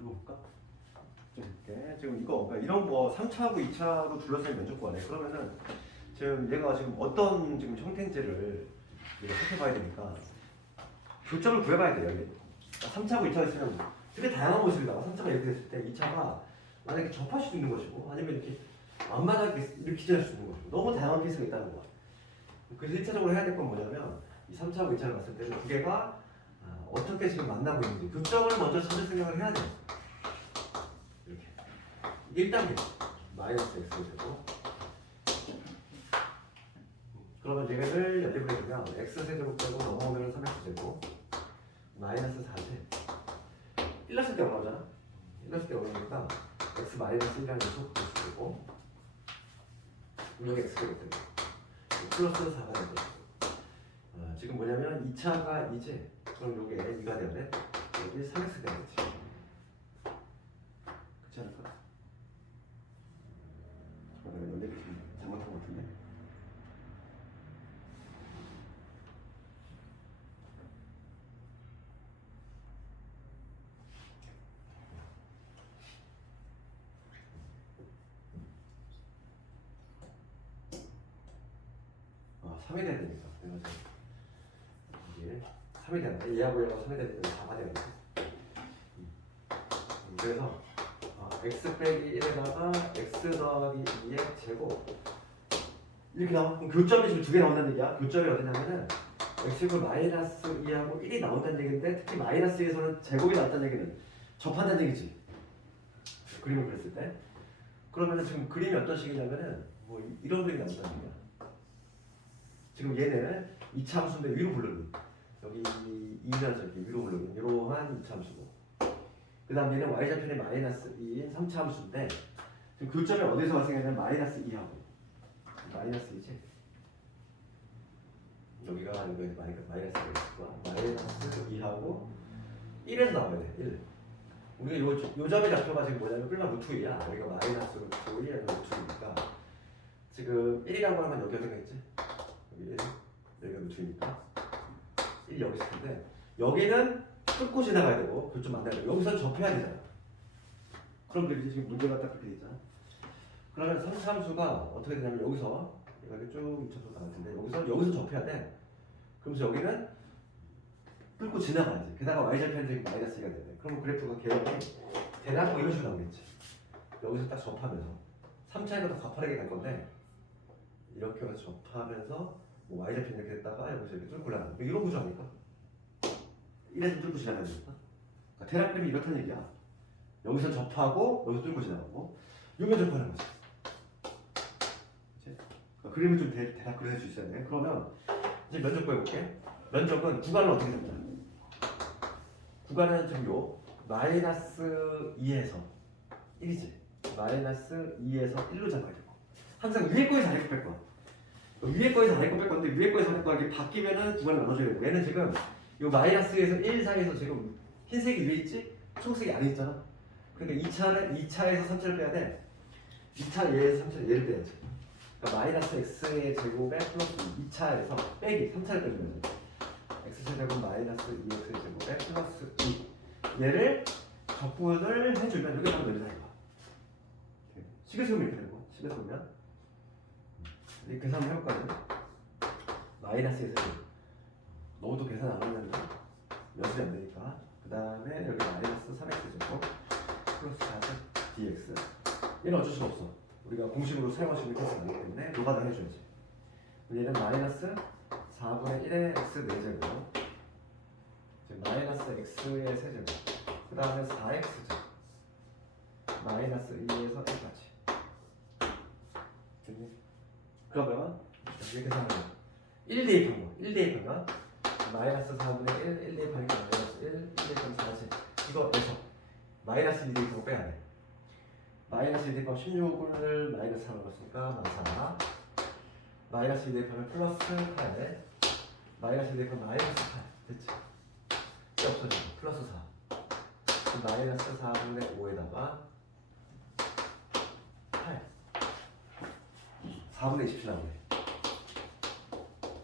이거 볼까? 이렇게 지금 이거 그러니까 이런 거 3차하고 2차로 둘러싸인 면적구하네. 그러면은 지금 얘가 지금 어떤 지금 형태인지를 우리가 살펴봐야 되니까 교점을 구해봐야 돼요. 이게 3차하고 2차가 있으면 되게 다양한 모습이 나와. 3차가 이렇게 됐을 때 2차가 만약에 접할 수도 있는 것이고 아니면 이렇게 앞마당에 이렇게 기절할 수 있는 것이고 너무 다양한 케이스가 있다는 거야. 그래서 1차적으로 해야 될 건 뭐냐면 이 3차하고 2차를 봤을 때는 두 개가 어떻게 지금 만나고 있는지 교점을 먼저 찾을 생각을 해야 돼요. 이렇게 이게 1단계 마이너스 x가 되고 그러면 얘를 연립을 해주면 x세제곱 빼고 넘어오면 3x 되고 마이너스 4제 1 넣었을 때 얼마잖아? 1 넣었을 때 얼마니까 x 마이너스 1이라는 수 되고 여기 x가 되고 플러스 4가 되고 지금 뭐냐면 2차가 2지 그럼 요게 2가 돼야 돼 여기 3x 되겠지 그렇지 않을까? 내가 연대를 좀 잘못한 것 같은데 아 3이 돼야 되니까 내가 이게 3이 돼야 돼 얘하고 얘하고 3이 되니까 4가 돼야 돼 그래서 x 빼기 1에다가 x 더하기 2의 제곱 이렇게 나와. 그럼 교점이 지금 두 개 나온다는 얘기야. 교점이 어디냐면은 x가 마이너스 2하고 1이 나온다는 얘기인데 특히 마이너스 2에서는 제곱이 나왔다는 얘기는 접한다는 얘기지. 그림을 그렸을 때. 그러면은 지금 그림이 어떤 식이냐면은 뭐 이런 그림이 나온다는 얘기야. 지금 얘는 2차 함수인데 위로 부르기. 여기 2면 저기 위로 부르기. 이러한 2차 함수고. 그 다음 얘는 y좌편이 마이너스 2인 3차 함수인데 지금 교점이 어디서 발생하냐면 마이너스 2하고 마이너스 2지 여기가 이거 마이너스 x가 마이너스 2하고 1에서 나와야 돼 1 우리가 요 점의 좌표가 지금 뭐냐면 끌마 루트 2야 여기가 마이너스 루트 1 아니면 루트 2니까 지금 1이라고 하면 여기 어디가 있지? 여기 1 여기가 루트 2니까 1 여기 있을 텐데 여기는 뚫고 지나가야 되고 교점 만나야 되고 여기서 접해야 되잖아 그럼 그렇지 지금 문제가 딱 그렇게 되잖아 그러면 3차함수가 어떻게 되냐면 여기서 이렇게 쭉 잊혀서 나갈 텐데 여기서 접해야 돼 그러면서 여기는 뚫고 지나가야지 게다가 y좌편이 마이너스 2가 되네 그럼 그래프가 개형이 대략 뭐 이런 식으로 나오겠지 여기서 딱 접하면서 3차에가 더 가파르게 갈 건데 이렇게 해서 접하면서 뭐 y좌편 이렇게 됐다가 여기서 이렇게 뚫고 올라가는 이런 구조 아닐까? 1에서 뚫고 지나가야 되니까 그러니까 대략 그림이 이렇다는 얘기야 여기서 접하고 여기서 뚫고 지나가고 여기서 접하는 거지 그러니까 그림을 좀 대략 그려줄 수 있어야 돼 그러면 이제 면적 구해볼게 면적은 구간은 어떻게 됩니까? 구간은 지금 요 마이너스 2에서 1이지 마이너스 2에서 1로 잡아야 되고 항상 위에 거에서 아래 거 뺄 거야 위에 거에서 아래 거 뺄 건데 위에 거에서 아래 거 이게 바뀌면은 구간을 나눠줘야 되고 얘는 지금 요 마이너스에서 1 사이에서 지금 흰색이 위에 있지? 초록색이 아래 있잖아. 그러니까 2차에서 3차를 빼야 돼. 2차 얘에서 3차 얘를 빼야지. 그러니까 마이너스 x의 제곱에 플러스 2차에서 빼기 3차를 빼주면 x제곱 마이너스 2x의 제곱에 플러스 2 얘를 적분을 해주면 여기 나오면 되는 거야. 식을 세우면 이렇게 되고 식을 세우면 이 계산을 해볼까요? 마이너스에서 너도 계산 안 하면 연습이 안 되니까 그 다음에 여기 마이너스 3x 제곱 플러스 4 dx 얘는 어쩔 수 없어 우리가 공식으로 사용할 수 있는 케이스가 아니기 때문에 노가다 해줘야지 얘는 마이너스 4분의 1의 x 4제곱 마이너스 x의 세제곱 그 다음에 4x제곱 마이너스 2에서 1까지 그러면 이렇게 계산하면 1 대입한 거 1 대입한 거 마이너스 4분의 1 대입하니까 마이너스 1 대입하면 4지 이거에서 마이너스 2 대입하고 빼야 돼 마이너스 2 대입하면 16을 마이너스 4로 넣었으니까 마이너스 4 마이너스 2 대입하면 플러스 8 마이너스 2 대입하면 마이너스 8 됐지? 이게 없어져 플러스 4 마이너스 4분의 5에다가 8 4분의 27 나오네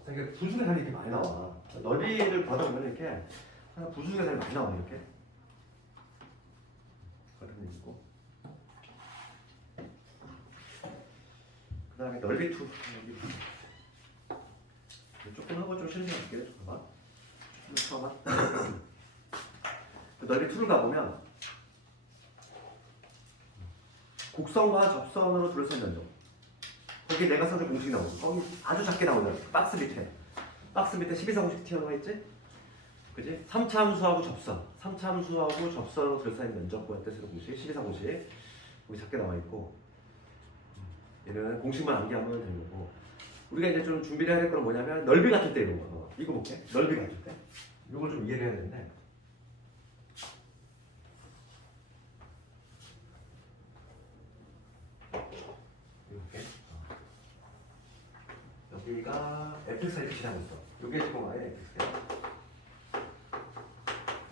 이렇게 부수 계산이 이렇게 많이 나와 넓이를 받아보면 이렇게 부수 계산이 많이 나와 이렇게 그런 얘기고 그 다음에 넓이 투 조금 하고 좀 쉬는 시간 줄게 잠깐만 넓이 투를 가보면 곡선과 접선으로 둘러싼 면적 거기 내가 써준 공식이 나오고 거기 아주 작게 나오잖아 박스 밑에 12사공식 튀어나와 있지? 그지? 3차 함수하고 접선 3차 함수하고 접선으로 둘러싸인 면적과 뜻으로 공식 12사공식 거기 작게 나와 있고 얘는 공식만 암기하면 되는 거고 우리가 이제 좀 준비를 해야 될 건 뭐냐면 넓이 같을 때 이런 거 이거 볼게 넓이 같을 때 이걸 좀 이해를 해야 되는데 여기가 fx가 이렇게 지나고 있어. 요게 지금 y는 fx야.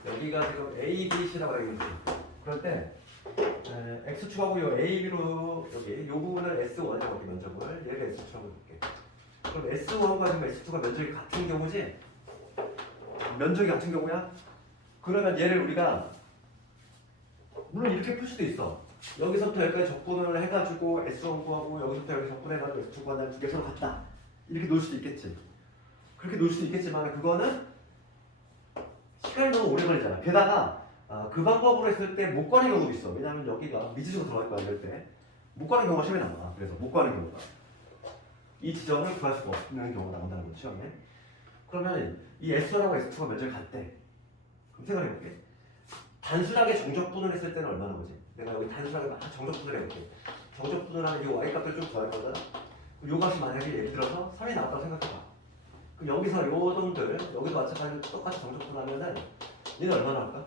여기가 지금 a, b, c라고 하는 거지. 그럴 때 x축하고 요 a, b로 여기 요 부분을 s1이라고 할게 면적을. 얘를 s축하고 볼게. 그럼 s1과 지금 s2가 면적이 같은 경우지? 면적이 같은 경우야? 그러면 얘를 우리가 물론 이렇게 풀 수도 있어. 여기서부터 여기까지 적분을 해가지고 S1 구하고 여기서부터 여기 적분해가지고 S2 구한다는 두 개 서로 같다. 이렇게 놓을 수도 있겠지. 그렇게 놓을 수도 있겠지만 그거는 시간이 너무 오래 걸리잖아. 게다가 그 방법으로 했을 때 못 구하는 경우도 있어. 왜냐하면 여기가 미지수가 들어갈 거야 이럴 때. 못 구하는 경우가 시험에 나와. 그래서 못 구하는 경우가 이 지점을 구할 수가 없는 경우가 나온다는 거죠 시험에. 그러면 이 S1하고 S2가 면적이 같대. 그럼 생각해볼게. 단순하게 정적분을 했을 때는 얼마나 거지? 내가 여기 단순하게 막 정적분을 해볼게. 정적분을 하면 이 y값을 좀 구할 거잖아. 요 값이 만약에 예를 들어서 3이 나왔다고 생각해봐. 그럼 여기서 요 놈들, 여기도 마찬가지로 똑같이 정적분을 하면은 얘는 얼마나 할까?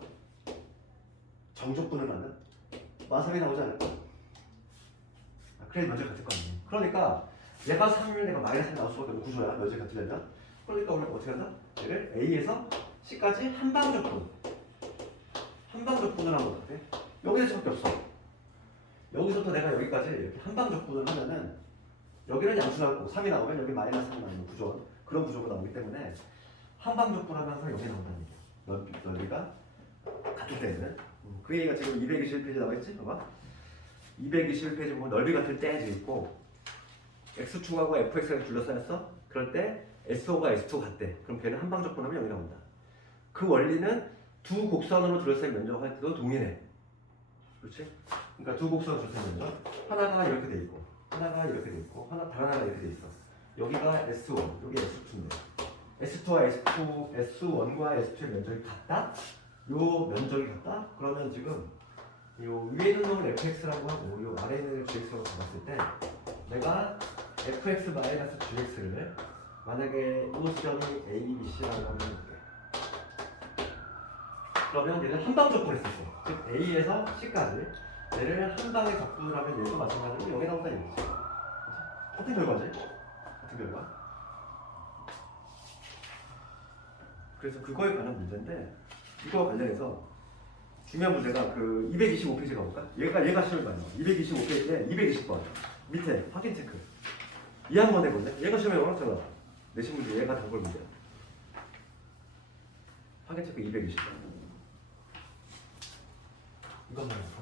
정적분을 하면 3이 나오지 않을까? 그래 면적 같을 거 아니야. 그러니까 얘가 3이면 내가 -3이 나올 수밖에 없는 구조야. 면적 같으려면. 그러니까 우리가 어떻게 한다? 얘를 A에서 C까지 한방적분을 한 것 같아. 여기서 밖에 없어. 여기서부터 내가 여기까지 이렇게 한방적분을 하면은 여기는 양수하고 3이 나오면 여기 -3이 나오는 구조, 그런 구조가 나오기 때문에 한방적분하면서 여기 나온다는 얘기야. 넓이가 같을 때는. 그 얘기가 지금 221페이지 나와 있지? 봐봐. 221페이지 보면 넓이 같을 때 해져 있고 x축하고 fx가 둘러싸였어. 그럴 때 S5가 S2 같대. 그럼 걔는 한방적분하면 여기 나온다. 그 원리는 두 곡선으로 둘러싸인 면적을 할 때도 동일해. 그렇지? 그러니까 두 곡선으로 둘러싸인 면적 하나가 이렇게 돼 있고 하나가 이렇게 돼 있고 다른 하나가 이렇게 돼 있어. 여기가 S1, 여기 S2인데 S2와 S1과 S2의 면적이 같다? 요 면적이 같다? 그러면 지금 요 위에 있는 놈을 fx라고 하고 요 아래에 있는 걸 gx라고 잡았을 때 내가 fx-gx를 만약에 이 지점이 a, b, c라고 하면 이렇게 그러면 얘는 한방적분을 했을 때, 즉 A에서 C까지 얘를 한 방에 적분을 하면 얘도 마찬가지로 여기 나온다 이거지. 같은 결과지? 같은 결과. 그래서 그거에 관한 문제인데 이거와 관련해서 중요한 문제가 그 225페이지 가볼까? 얘가 시험에 많이 나와. 225페이지에 220번 밑에 확인 체크. 이 한번 해볼래? 얘가 시험에 나왔잖아. 내신 문제 얘가 단골 문제야. 확인 체크 220번. 이것만 해볼까?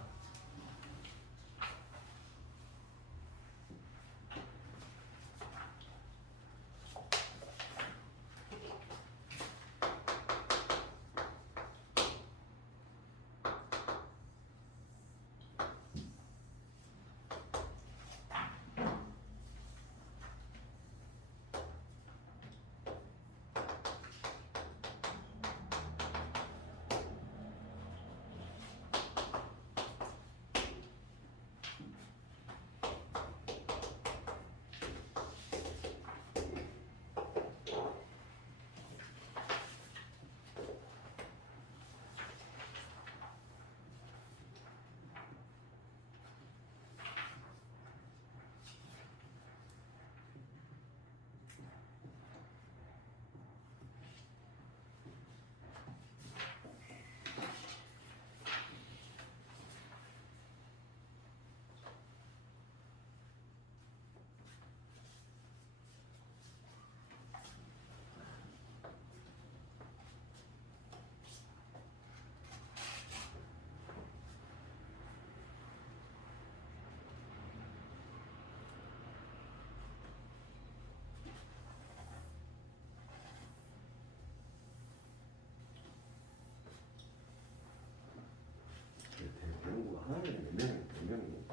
하나면 몇 명이니?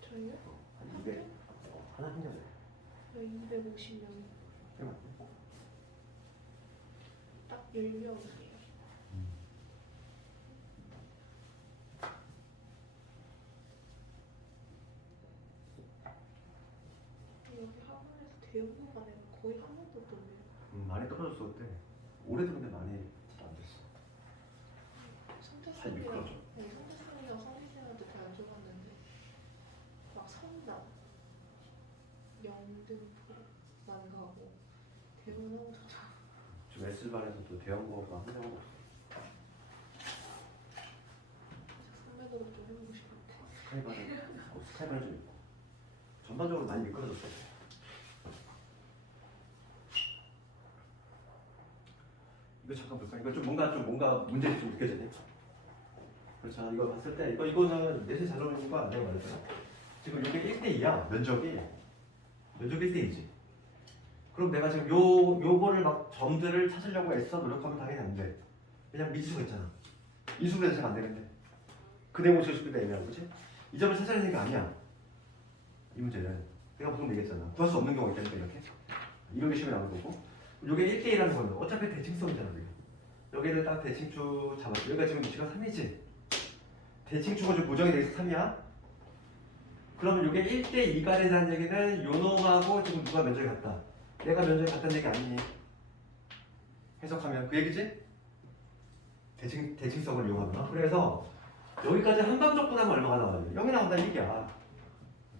저희요? 한 200. 하나 한 년에. 저희 250명. 딱 10명이에요. 여기 학원에서 대우가 내가 거의 한 번도 못 해요. 많이 떨어졌어 그때. 올해도 근데 많이 잘 안 됐어. 살 미끄러져. 네, 성태쌤이랑 성희쌤한테 다 여쭤봤는데 막 성남, 영등포, 만남 대응 너무 좋다. 좀 S반에서도 대형 거가 한 명도 없어. 선배들도 좀 해보고 싶은데. 스카이반은 좀 있고 전반적으로 많이 미끄러졌어. 이거 잠깐 볼까? 이거 좀 뭔가 문제가 좀 느껴지네. 그렇죠. 이거 봤을 때 이거는 넷이 잘 어울리는 거 아니야 말이야. 지금 이게 1대2야. 면적이 1대2지. 그럼 내가 지금 요거를 막 점들을 찾으려고 애써 노력하면 당연히 안 돼. 왜냐면 미지수가 있잖아. 이수분해서 잘 안 되는데. 그 내용을 쓰기가 애매한 거지? 이 점을 찾아내는 게 아니야. 이 문제는 내가 방금 얘기했잖아. 구할 수 없는 경우가 있다니까 이렇게. 이런 게 시험에 나오는 거고. 요게 1대1이라는 거는 어차피 대칭성이잖아. 여기를 딱 대칭축 잡았어. 여기가 지금 위치가 3이지. 대칭축은 좀 고정이 돼 있어 3이야. 그러면 이게 1대2가 된다는 얘기는 요 놈하고 지금 누가 면적이 같다. 내가 면적이 같다는 얘기 아니니? 해석하면 그 얘기지? 대칭성을 이용하면. 그래서 여기까지 한방적분하면 얼마가 나와요? 0이 나온다는 얘기야.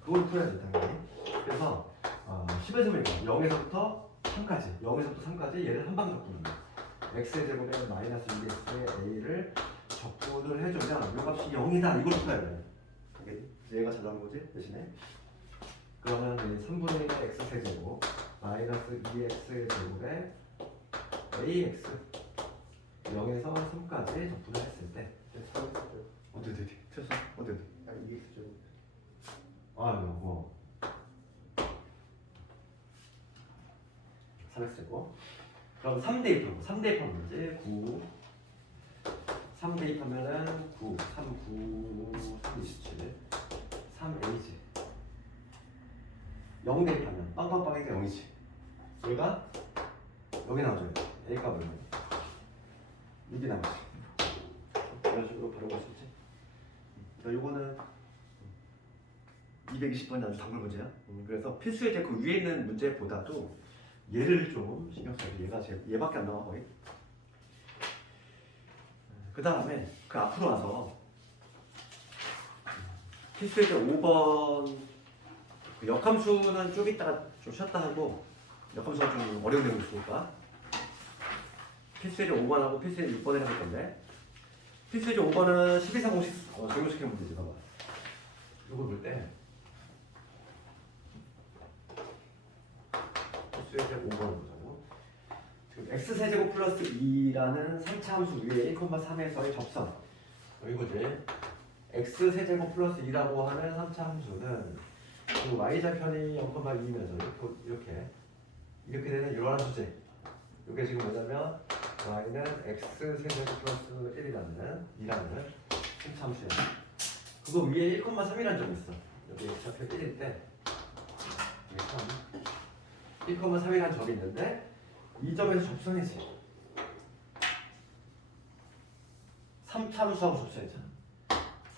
그걸 풀어야 돼 당연히. 그래서 10에서 보니까 0에서부터 3까지 0에서부터 3까지 얘를 한방적분합니다. x의 제곱에 마이너스 2x의 a를 적분을 해주면 이 값이 0이다. 이걸 풀어야 돼. 얘가 잘 나오는 거지 대신에. 그러면 3분의 1의 x 세제곱 마이너스 2x의 제곱에 ax 0에서 3까지 적분을 했을 때 어디 틀렸어? 어디 이게 좀 뭐 3x제곱. 그럼 3 대입하고 3 대입하면 이제 9 3 대입하면은 9 3 9 3 27 3a지. 0 대입하면 빵빵빵이니까 0이지. 얘가 여기 나와줘요. a 값은 이게 나오지. 이런 식으로 바로 볼 수 있지. 그러니까 요거는 220번이 아주 단글 문제야. 그래서 필수의 그 위에 있는 문제보다도 얘를 좀 신경 써야 돼. 얘밖에 안 나와 거의. 그 다음에 그 앞으로 와서 필수의 5번 그 역함수는 좀 이따가 좀 쉬었다 하고 역함수가 좀 어려운 내용이 있으니까 필수의 5번하고 필수의 6번을 해볼 건데 필수의 5번은 12사 공식 적용시키는 문제지. 봐봐. 이걸 볼 때 필수의 5번을 보자고. 지금 x세제곱 플러스 2라는 3차 함수 위에 1,3에서의 접선 이거지. x세제곱 플러스 2라고 하는 3차 함수는 그 y좌편이 0,2면서 이렇게 되는 이러한 수제. 이게 지금 뭐냐면 y는 x세제곱 플러스 2라는 3차 함수야. 그거 위에 1,3이라는 점이 있어. 여기 좌표 1일 때 여기 3 1,3이라는 점이 있는데 이 점에서 접선이지. 3차 함수하고 접선이잖아.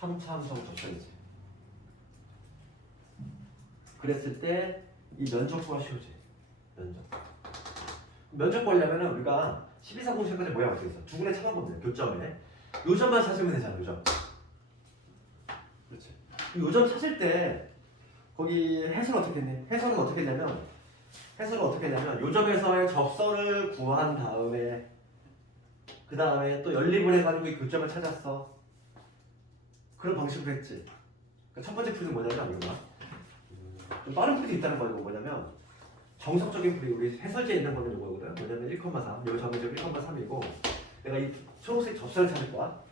3차 함수하고 접선이지. 그랬을 때 이 면적 구하기 쉬우지. 면적 구하려면 우리가 12사 공식까지 모양을 쓰고 있어. 두 군데 차만 보면 돼. 교점에. 요점만 찾으면 되잖아. 요점. 그렇지. 요점 찾을 때 거기 해설을 어떻게 했니? 해설은 어떻게 했냐면 요점에서의 접선을 구한 다음에 그 다음에 또 연립을 해가지고 이 교점을 찾았어. 그런 방식으로 했지. 그러니까 첫 번째 풀이는 뭐냐면 이거야. 좀 빠른 풀이 있다는 거 뭐냐면 정석적인 풀이 우리 해설지에 있는 거는 이거거든. 뭐냐면 1,3 여기 점이 1,3이고 내가 이 초록색 접선을 찾을 거야.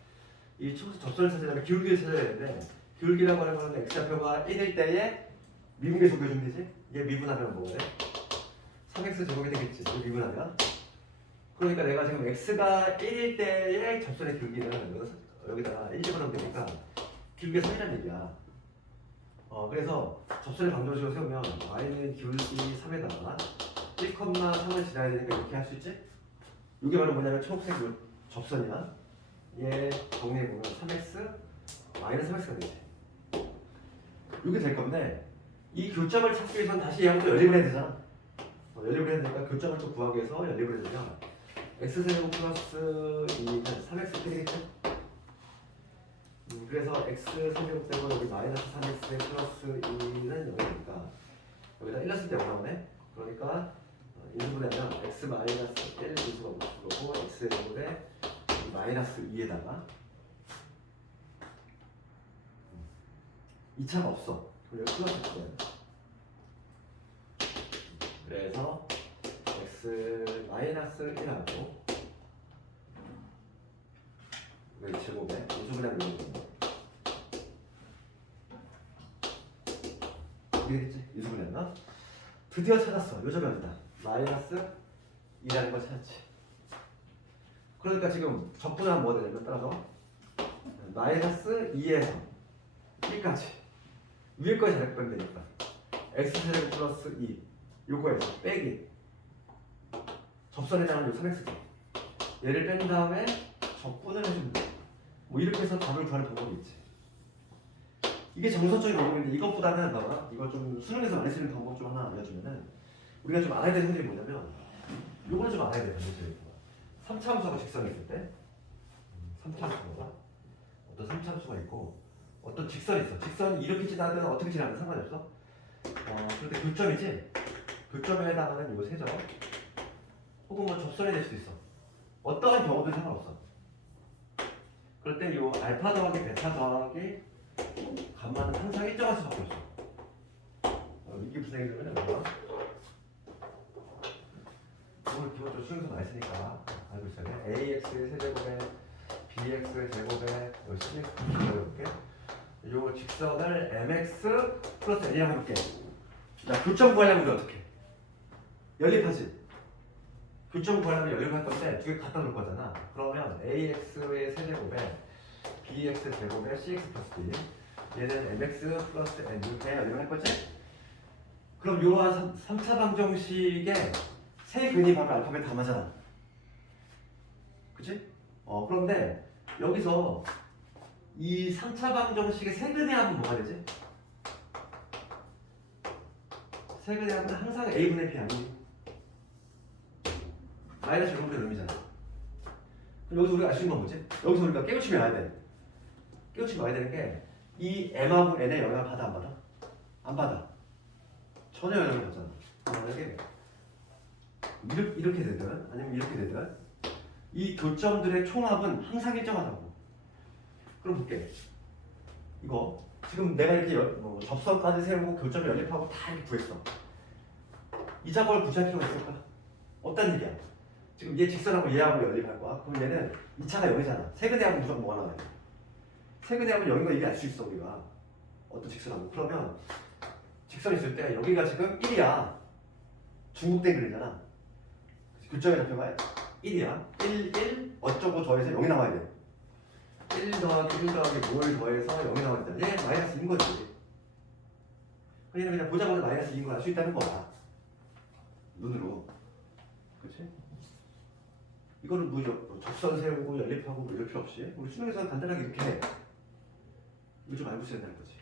이 초록색 접선을 찾으려면 기울기를 찾아야 되는데 기울기라고 하는 거는 x좌표가 1일 때에 미분계 적용해주면 되지. 얘 미분하면 뭐가 돼? 3x 제곱이 되겠지. 이거 미분하면. 그러니까 내가 지금 x가 1일 때의 접선의 기울기는 여기다가 1 집어넣으면 되니까 기울기가 3이라는 얘기야. 그래서 접선의 방정식을 세우면 y는 기울기 3에다가 1,3을 지나야 되니까 이렇게 할 수 있지? 이게 바로 뭐냐면 초록색 접선이야. 얘 정리해보면 3x 마이너스 3x가 되지. 이게 될 건데 이 교점을 찾기 위해서는 다시 얘하고 또 연립을 해야 되잖아. 연립을 해야 되니까 교점을 또 구하기 위해서 연립을 해야 되면 x세제곱 플러스 2는 3x 되겠죠? 그래서 x 세제곱 되고 여기 마이너스 3x 플러스 2는 여기니까 여기다 1 넣었을 때 0 나오네. 그러니까 인수분해하면 x 마이너스 1 인수가 50%고 x의 제곱에 마이너스 2에다가 2차가 없어. 그럼 여기 플러스 있어요. 그래서 x 마이너스 1하고 여기 제곱에 인수분해하면 이거 이해했지? 인수분해하면 드디어 찾았어. 요점이었다. 마이너스 2라는 걸 찾았지. 그러니까 지금 적분하면 뭐가 되냐면 따라서 마이너스 2에서 1까지 위에 거에 자력 빼면 되니까 x제곱 플러스 2 요거에서 빼기 접선에 나가는 요 3x죠. 얘를 뺀 다음에 적분을 해주면 돼. 뭐 이렇게 해서 답을 구하는 방법이 있지. 이게 정석적인 방법인데 이것보다는 봐봐. 이걸 좀 수능에서 많이 쓰는 방법 좀 하나 알려주면은 우리가 좀 알아야 되는 것들이 뭐냐면 요거는 좀 알아야 돼. 반드시 3차함수하고 직선이 있을 때 3차함수가 어떤 3차함수가 있고 어떤 직선이 있어. 직선이 이렇게 지나든 어떻게 지나든 상관이 없어. 그런데 교점이지. 교점에 해당하는 요 세점 혹은 뭐 접선이 될 수도 있어. 어떠한 경우든 상관없어. 그럴 때 요 알파 더하기 베타 더하기 감마는 항상 일정할 수밖에 없어. 이게 무슨 얘기냐면 뭐야? 오늘 기본적으로 수능에서 많이 쓰니까 알고 있어야 돼. AX의 세제곱에 BX의 제곱에 여기 CX 해볼게. 요 직선을 MX 플러스 N이라고 해볼게. 자, 교점 구하려면 어떻게? 연립하지? 교점 구하려면 연립할 건데 두 개 갖다 놓을 거잖아. 그러면 AX의 세제곱에 BX 제곱에 CX 플러스 D 얘는 MX 플러스 N 이렇게 연립할 거지? 그럼 요한 3차 방정식의 세 근이 바로 알파벳 가마잖아. 그치? 그런데 여기서 이 3차 방정식의 세 근의 합은 뭐가 되지? 세 근의 합은 항상 A분의 B 아니니? 마이너스 이렇게 의미잖아. 그럼 여기서 우리가 알 수 있는 건 뭐지? 여기서 우리가 깨우침이 와야 돼. 깨우침이 와야 되는 게 이 M하고 N의 영향을 받아 안 받아? 안 받아. 전혀 영향을 받잖아. 만약에 이렇게 되든 아니면 이렇게 되든 이 교점들의 총합은 항상 일정하다고. 그럼 볼게. 이거 지금 내가 이렇게 접선까지 세우고 교점을 연립하고 다 이렇게 구했어. 이 작업을 구체할 필요가 있을까? 어떤 얘기야? 지금 얘 직선하고 얘하고 연립할 거야. 그럼 얘는 2차가 0이잖아. 세근의 합은 무조건 뭐가 나와야 돼? 세근의 합은 0인 거 이미 알 수 있어 우리가. 어떤 직선하고. 그러면 직선이 있을 때 여기가 지금 1이야. 중국된 그리잖아. 교점에 잡혀봐야 1이야. 1 어쩌고 더해서 0이 나와야 돼. 1 더하기 1 더하기 뭘 더해서 0이 나와야 돼. 얘 마이너스 2인 거지. 그냥 보자마자 마이너스 2인 걸 알 수 있다는 거야. 눈으로. 그치? 이거는 뭐 접선 세우고 연립하고 뭐 이럴 필요 없이 우리 수능에서는 간단하게 이렇게 해. 이거 좀 알고 있어야 된다는 거지.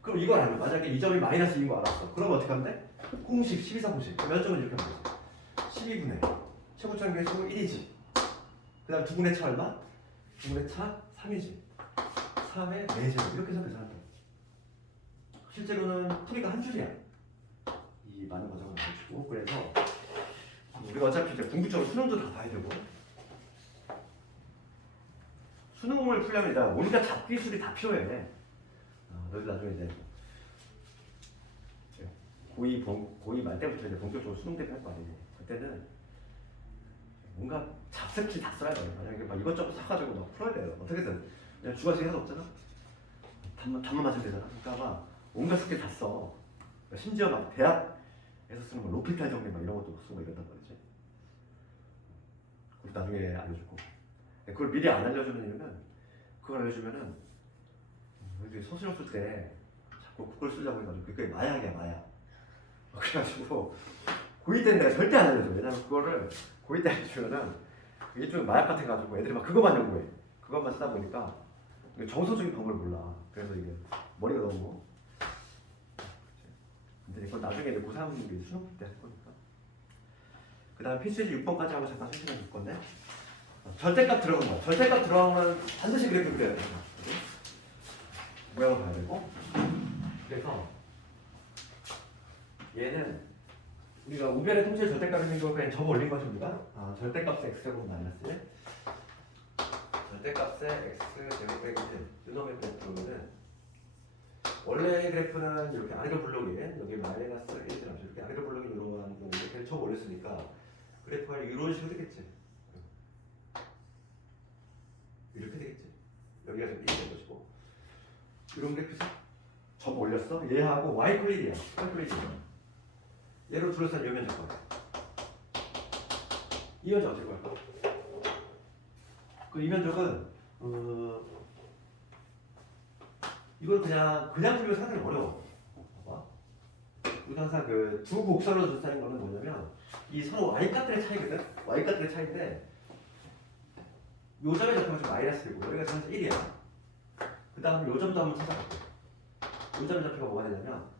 그럼 이걸 알면 만약에 이 점이 마이너스 2인 거 알았어. 그럼 어떻게 하면 돼? 공식 12사 공식. 면적은 이렇게 하면 되지. 12분의 최고점 계수는 1이지. 그 다음 2분의 차 얼마? 2분의 차 3이지. 3의 4제곱 이렇게 해서 계산한다. 실제로는 풀이가 한 줄이야. 이 많은 과정을 가지고. 그래서 우리가 어차피 이제 궁극적으로 수능도 다 봐야 되고 수능을 풀려면 이제 온갖 잡기술이 다 필요해. 너희들 나중에 이제 고2 말 때부터 이제 본격적으로 수능 대비 할 거 아니니. 그때는 뭔가 잡스킬 다 써야 돼. 만약에 막 이것저것 사가지고 막 풀어야 돼요. 어떻게든 그냥 주관식이 하나도 없잖아. 답만 맞으면 되잖아. 그러니까 막 온갖 스킬 다 써. 그러니까 심지어 막 대학에서 쓰는 거 로피탈 정리 막 이런 것도 쓰고 이런단 말이지. 그걸 나중에 알려주고. 그걸 미리 안 알려주는 이유는 그걸 알려주면은 소설 쓸 때 자꾸 그걸 쓰려고 해가지고 그게 마약이야 마약. 그래가지고 고2 때는 내가 절대 안 알려줘. 왜냐면 그거를 고2 때 알려주면은 이게 좀 마약 같아가지고 애들이 막 그것만 연구해. 그것만 쓰다 보니까 정서적인 방법을 몰라. 그래서 이게 머리가 너무. 근데 이건 나중에 이제 고3 수능 때 할 거니까. 그 다음 필수지 6번까지 하고 잠깐 설명해 줄 건데 절대값 들어간 거. 절대값 들어가면 반드시 그래프를 그려야 돼. 모양을 봐야 되고. 그래서 얘는 우리가 우변의 통째 절대값인 거 그냥 적어 올린 거죠 우리가. 절대값의 x제곱 마이너스 1. 절대값의 x제곱 빼기 1. 이놈의 그래프는 원래 그래프는 이렇게 아래로 블록인 여기 마이너스 1이라고 이렇게 아래로 블록인 이런 이렇게 적어 올렸으니까 그래프가 이런 식으로 되겠지. 이렇게 되겠지. 여기가 좀 1이 된 것이고 이런 그래프죠. 적어 올렸어. 얘하고 y 클릭이야. y 클릭이야. 얘로 둘러싼 여면적 거. 이 면적 어떻게 할까? 그 이 면적은 이걸 그냥 풀면 상당히 어려워. 봐봐. 우리 항상 그 두 곡선으로 둘러싸는 거는 뭐냐면 이 서로 y 값들의 차이거든. y 값들의 차이인데 요 점의 좌표가 좀 마이너스이고 여기가 전체 1이야. 그 다음에 요 점도 한번 찾아볼게. 요 점의 좌표가 뭐가 되냐면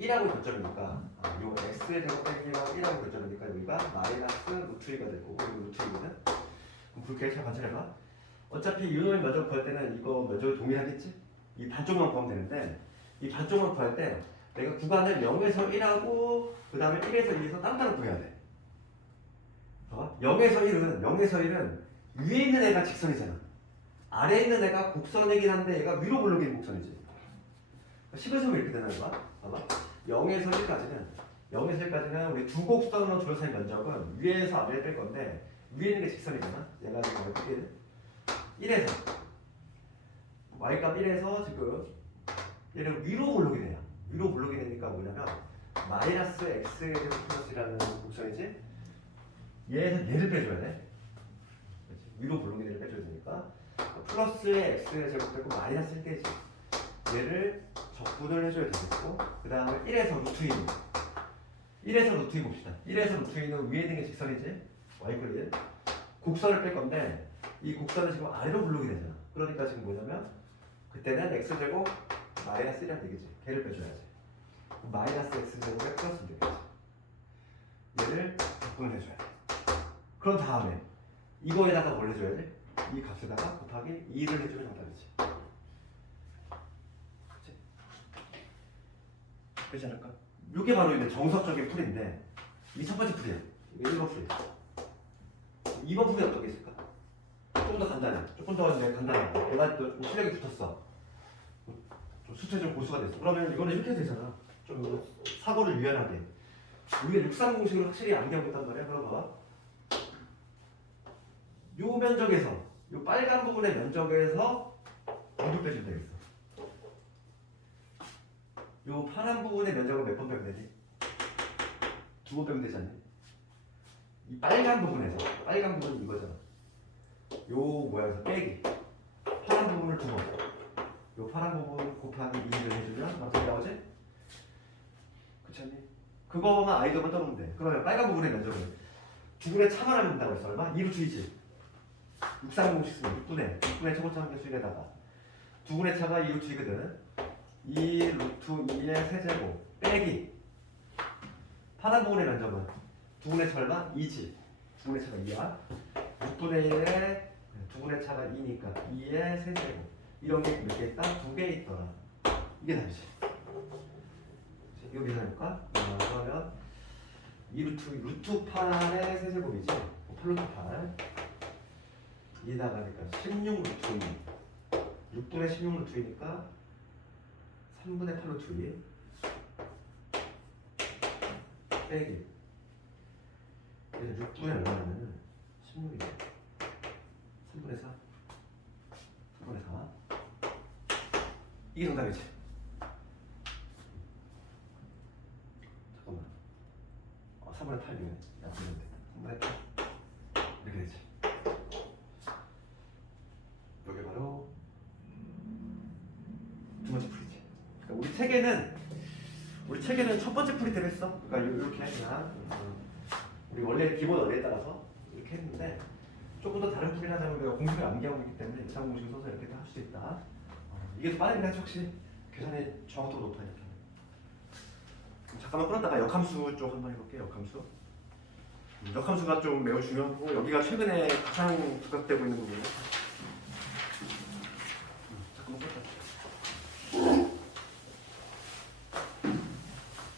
1하고 교점이니까 요 x의 제곱 빼기 1하고 교점이니까 여기가 마이너스 루트 2가 되고 그리고 루트 2거든. 그럼 그렇게 잘 관찰해봐. 어차피 유노의 면적 구할 때는 이거 면적이 동일하겠지? 이 반쪽만 구하면 되는데 이 반쪽만 구할 때 내가 구간을 0에서 1하고 그 다음에 1에서 2에서 따로 구해야 돼. 봐봐. 0에서 1은 위에 있는 애가 직선이잖아. 아래에 있는 애가 곡선이긴 한데 얘가 위로 블록인 곡선이지. 10에서 이렇게 되는 거야. 봐봐. 0에서 1까지는 우리 두 곡선으로 둘러싼 면적은 위에서 아래를 뺄 건데 위에 있는 게 직선이잖아. 얘가 지금 어떻게 1에서 y값 1에서 지금 얘는 위로 블록이 돼요. 위로 블록이 되니까 뭐냐면 마이너스 x의 제곱 플러스라는 곡선이지. 얘에서 얘를 빼줘야 돼. 그렇지? 위로 블록이 되는 빼줘야 되니까 플러스의 x의 제곱 빼고 마이너스 1개지. 얘를 적분을 해줘야 되겠고 그 다음에 1에서 루트 2 1에서 루트 2 봅시다. 1에서 루트 2는 위에 있는 게 직선이지. y클릭 곡선을 뺄 건데 이 곡선은 지금 아래로 블록이 되잖아. 그러니까 지금 뭐냐면 그때는 x제곱 마이너스 1이라는 얘기지. 걔를 빼줘야지. 마이너스 x제곱에 플러스 1이지. 얘를 적분을 해줘야 돼. 그런 다음에 이거에다가 뭘 해줘야지? 이 값에다가 곱하기 2를 해주면 정답이지. 그렇지 않을까? 이게 바로 이제 정석적인 풀인데 이 첫 번째 풀이야. 이게 1번 풀이야. 2번 풀이 어떤 게 있을까? 조금 더 간단해. 조금 더 이제 간단해. 얘가 또 실력이 붙었어. 좀 수채 좀 고수가 됐어. 그러면 이거는 이렇게 되잖아. 좀 사고를 유연하게. 우리가 630 공식을 확실히 암기하고 있단 말이야. 그럼 봐봐. 요 면적에서 요 빨간 부분의 면적에서 어디 빼주면 되겠어? 요 파란 부분의 면적을 몇 번 빼면 되지? 2번 빼면 되지 않니? 이 빨간 부분에서 빨간 부분이 이거잖아. 요 모양에서 빼기 파란 부분을 2번 요 파란 부분 곱하기 2를 해주면 어떻게 나오지? 그렇지 않니? 그거만 아이디어만 떠놓으면 돼. 그러면 빨간 부분의 면적은 2분의 차만 하면 된다고 했어. 얼마? 2루트 2지. 630 쓰면 6분의 최고차 함수에다가 2분의 차가 2루트 2거든. 2 루트 2의 세제곱 빼기 파란 부분의 면적은 2분의 차 얼마? 2지. 2분의 차가 2야. 6분의 1에 2분의 차가 2니까 2의 세제곱. 이런 게 몇 개 있다? 2개 있더라. 이게 답이지. 이거 계산해볼까? 그러면 2 루트 8의 세제곱이지. 8 루트 8 2에다가 그러니까 16 루트 2 6분의 16 루트 2니까 3분의 8 루트 2 빼기 그래서 6분의 얼마냐면은 16이죠. 3분의 4 3분의 4 이게 정답이지. 잠깐만 3분의 8이면 약분인데 3분의 8 이렇게 되지. 이게 바로 두 번째 풀이지. 그러니까 우리 책에는 첫 번째 풀이대로 했어. 그러니까 이렇게 그냥 우리 원래 기본 원리에 따라서 이렇게 했는데 조금 더 다른 풀이를 하자면 우리가 공식을 암기하고 있기 때문에 이상 공식을 써서 이렇게 다 할 수도 있다. 이게 더 빠르긴 하지 확실히. 계산의 정확도가 높아니까. 잠깐만 끊었다가 역함수 쪽 한번 해볼게요. 역함수. 역함수가 좀 매우 중요하고 여기가 최근에 가장 부각되고 있는 부분이에요.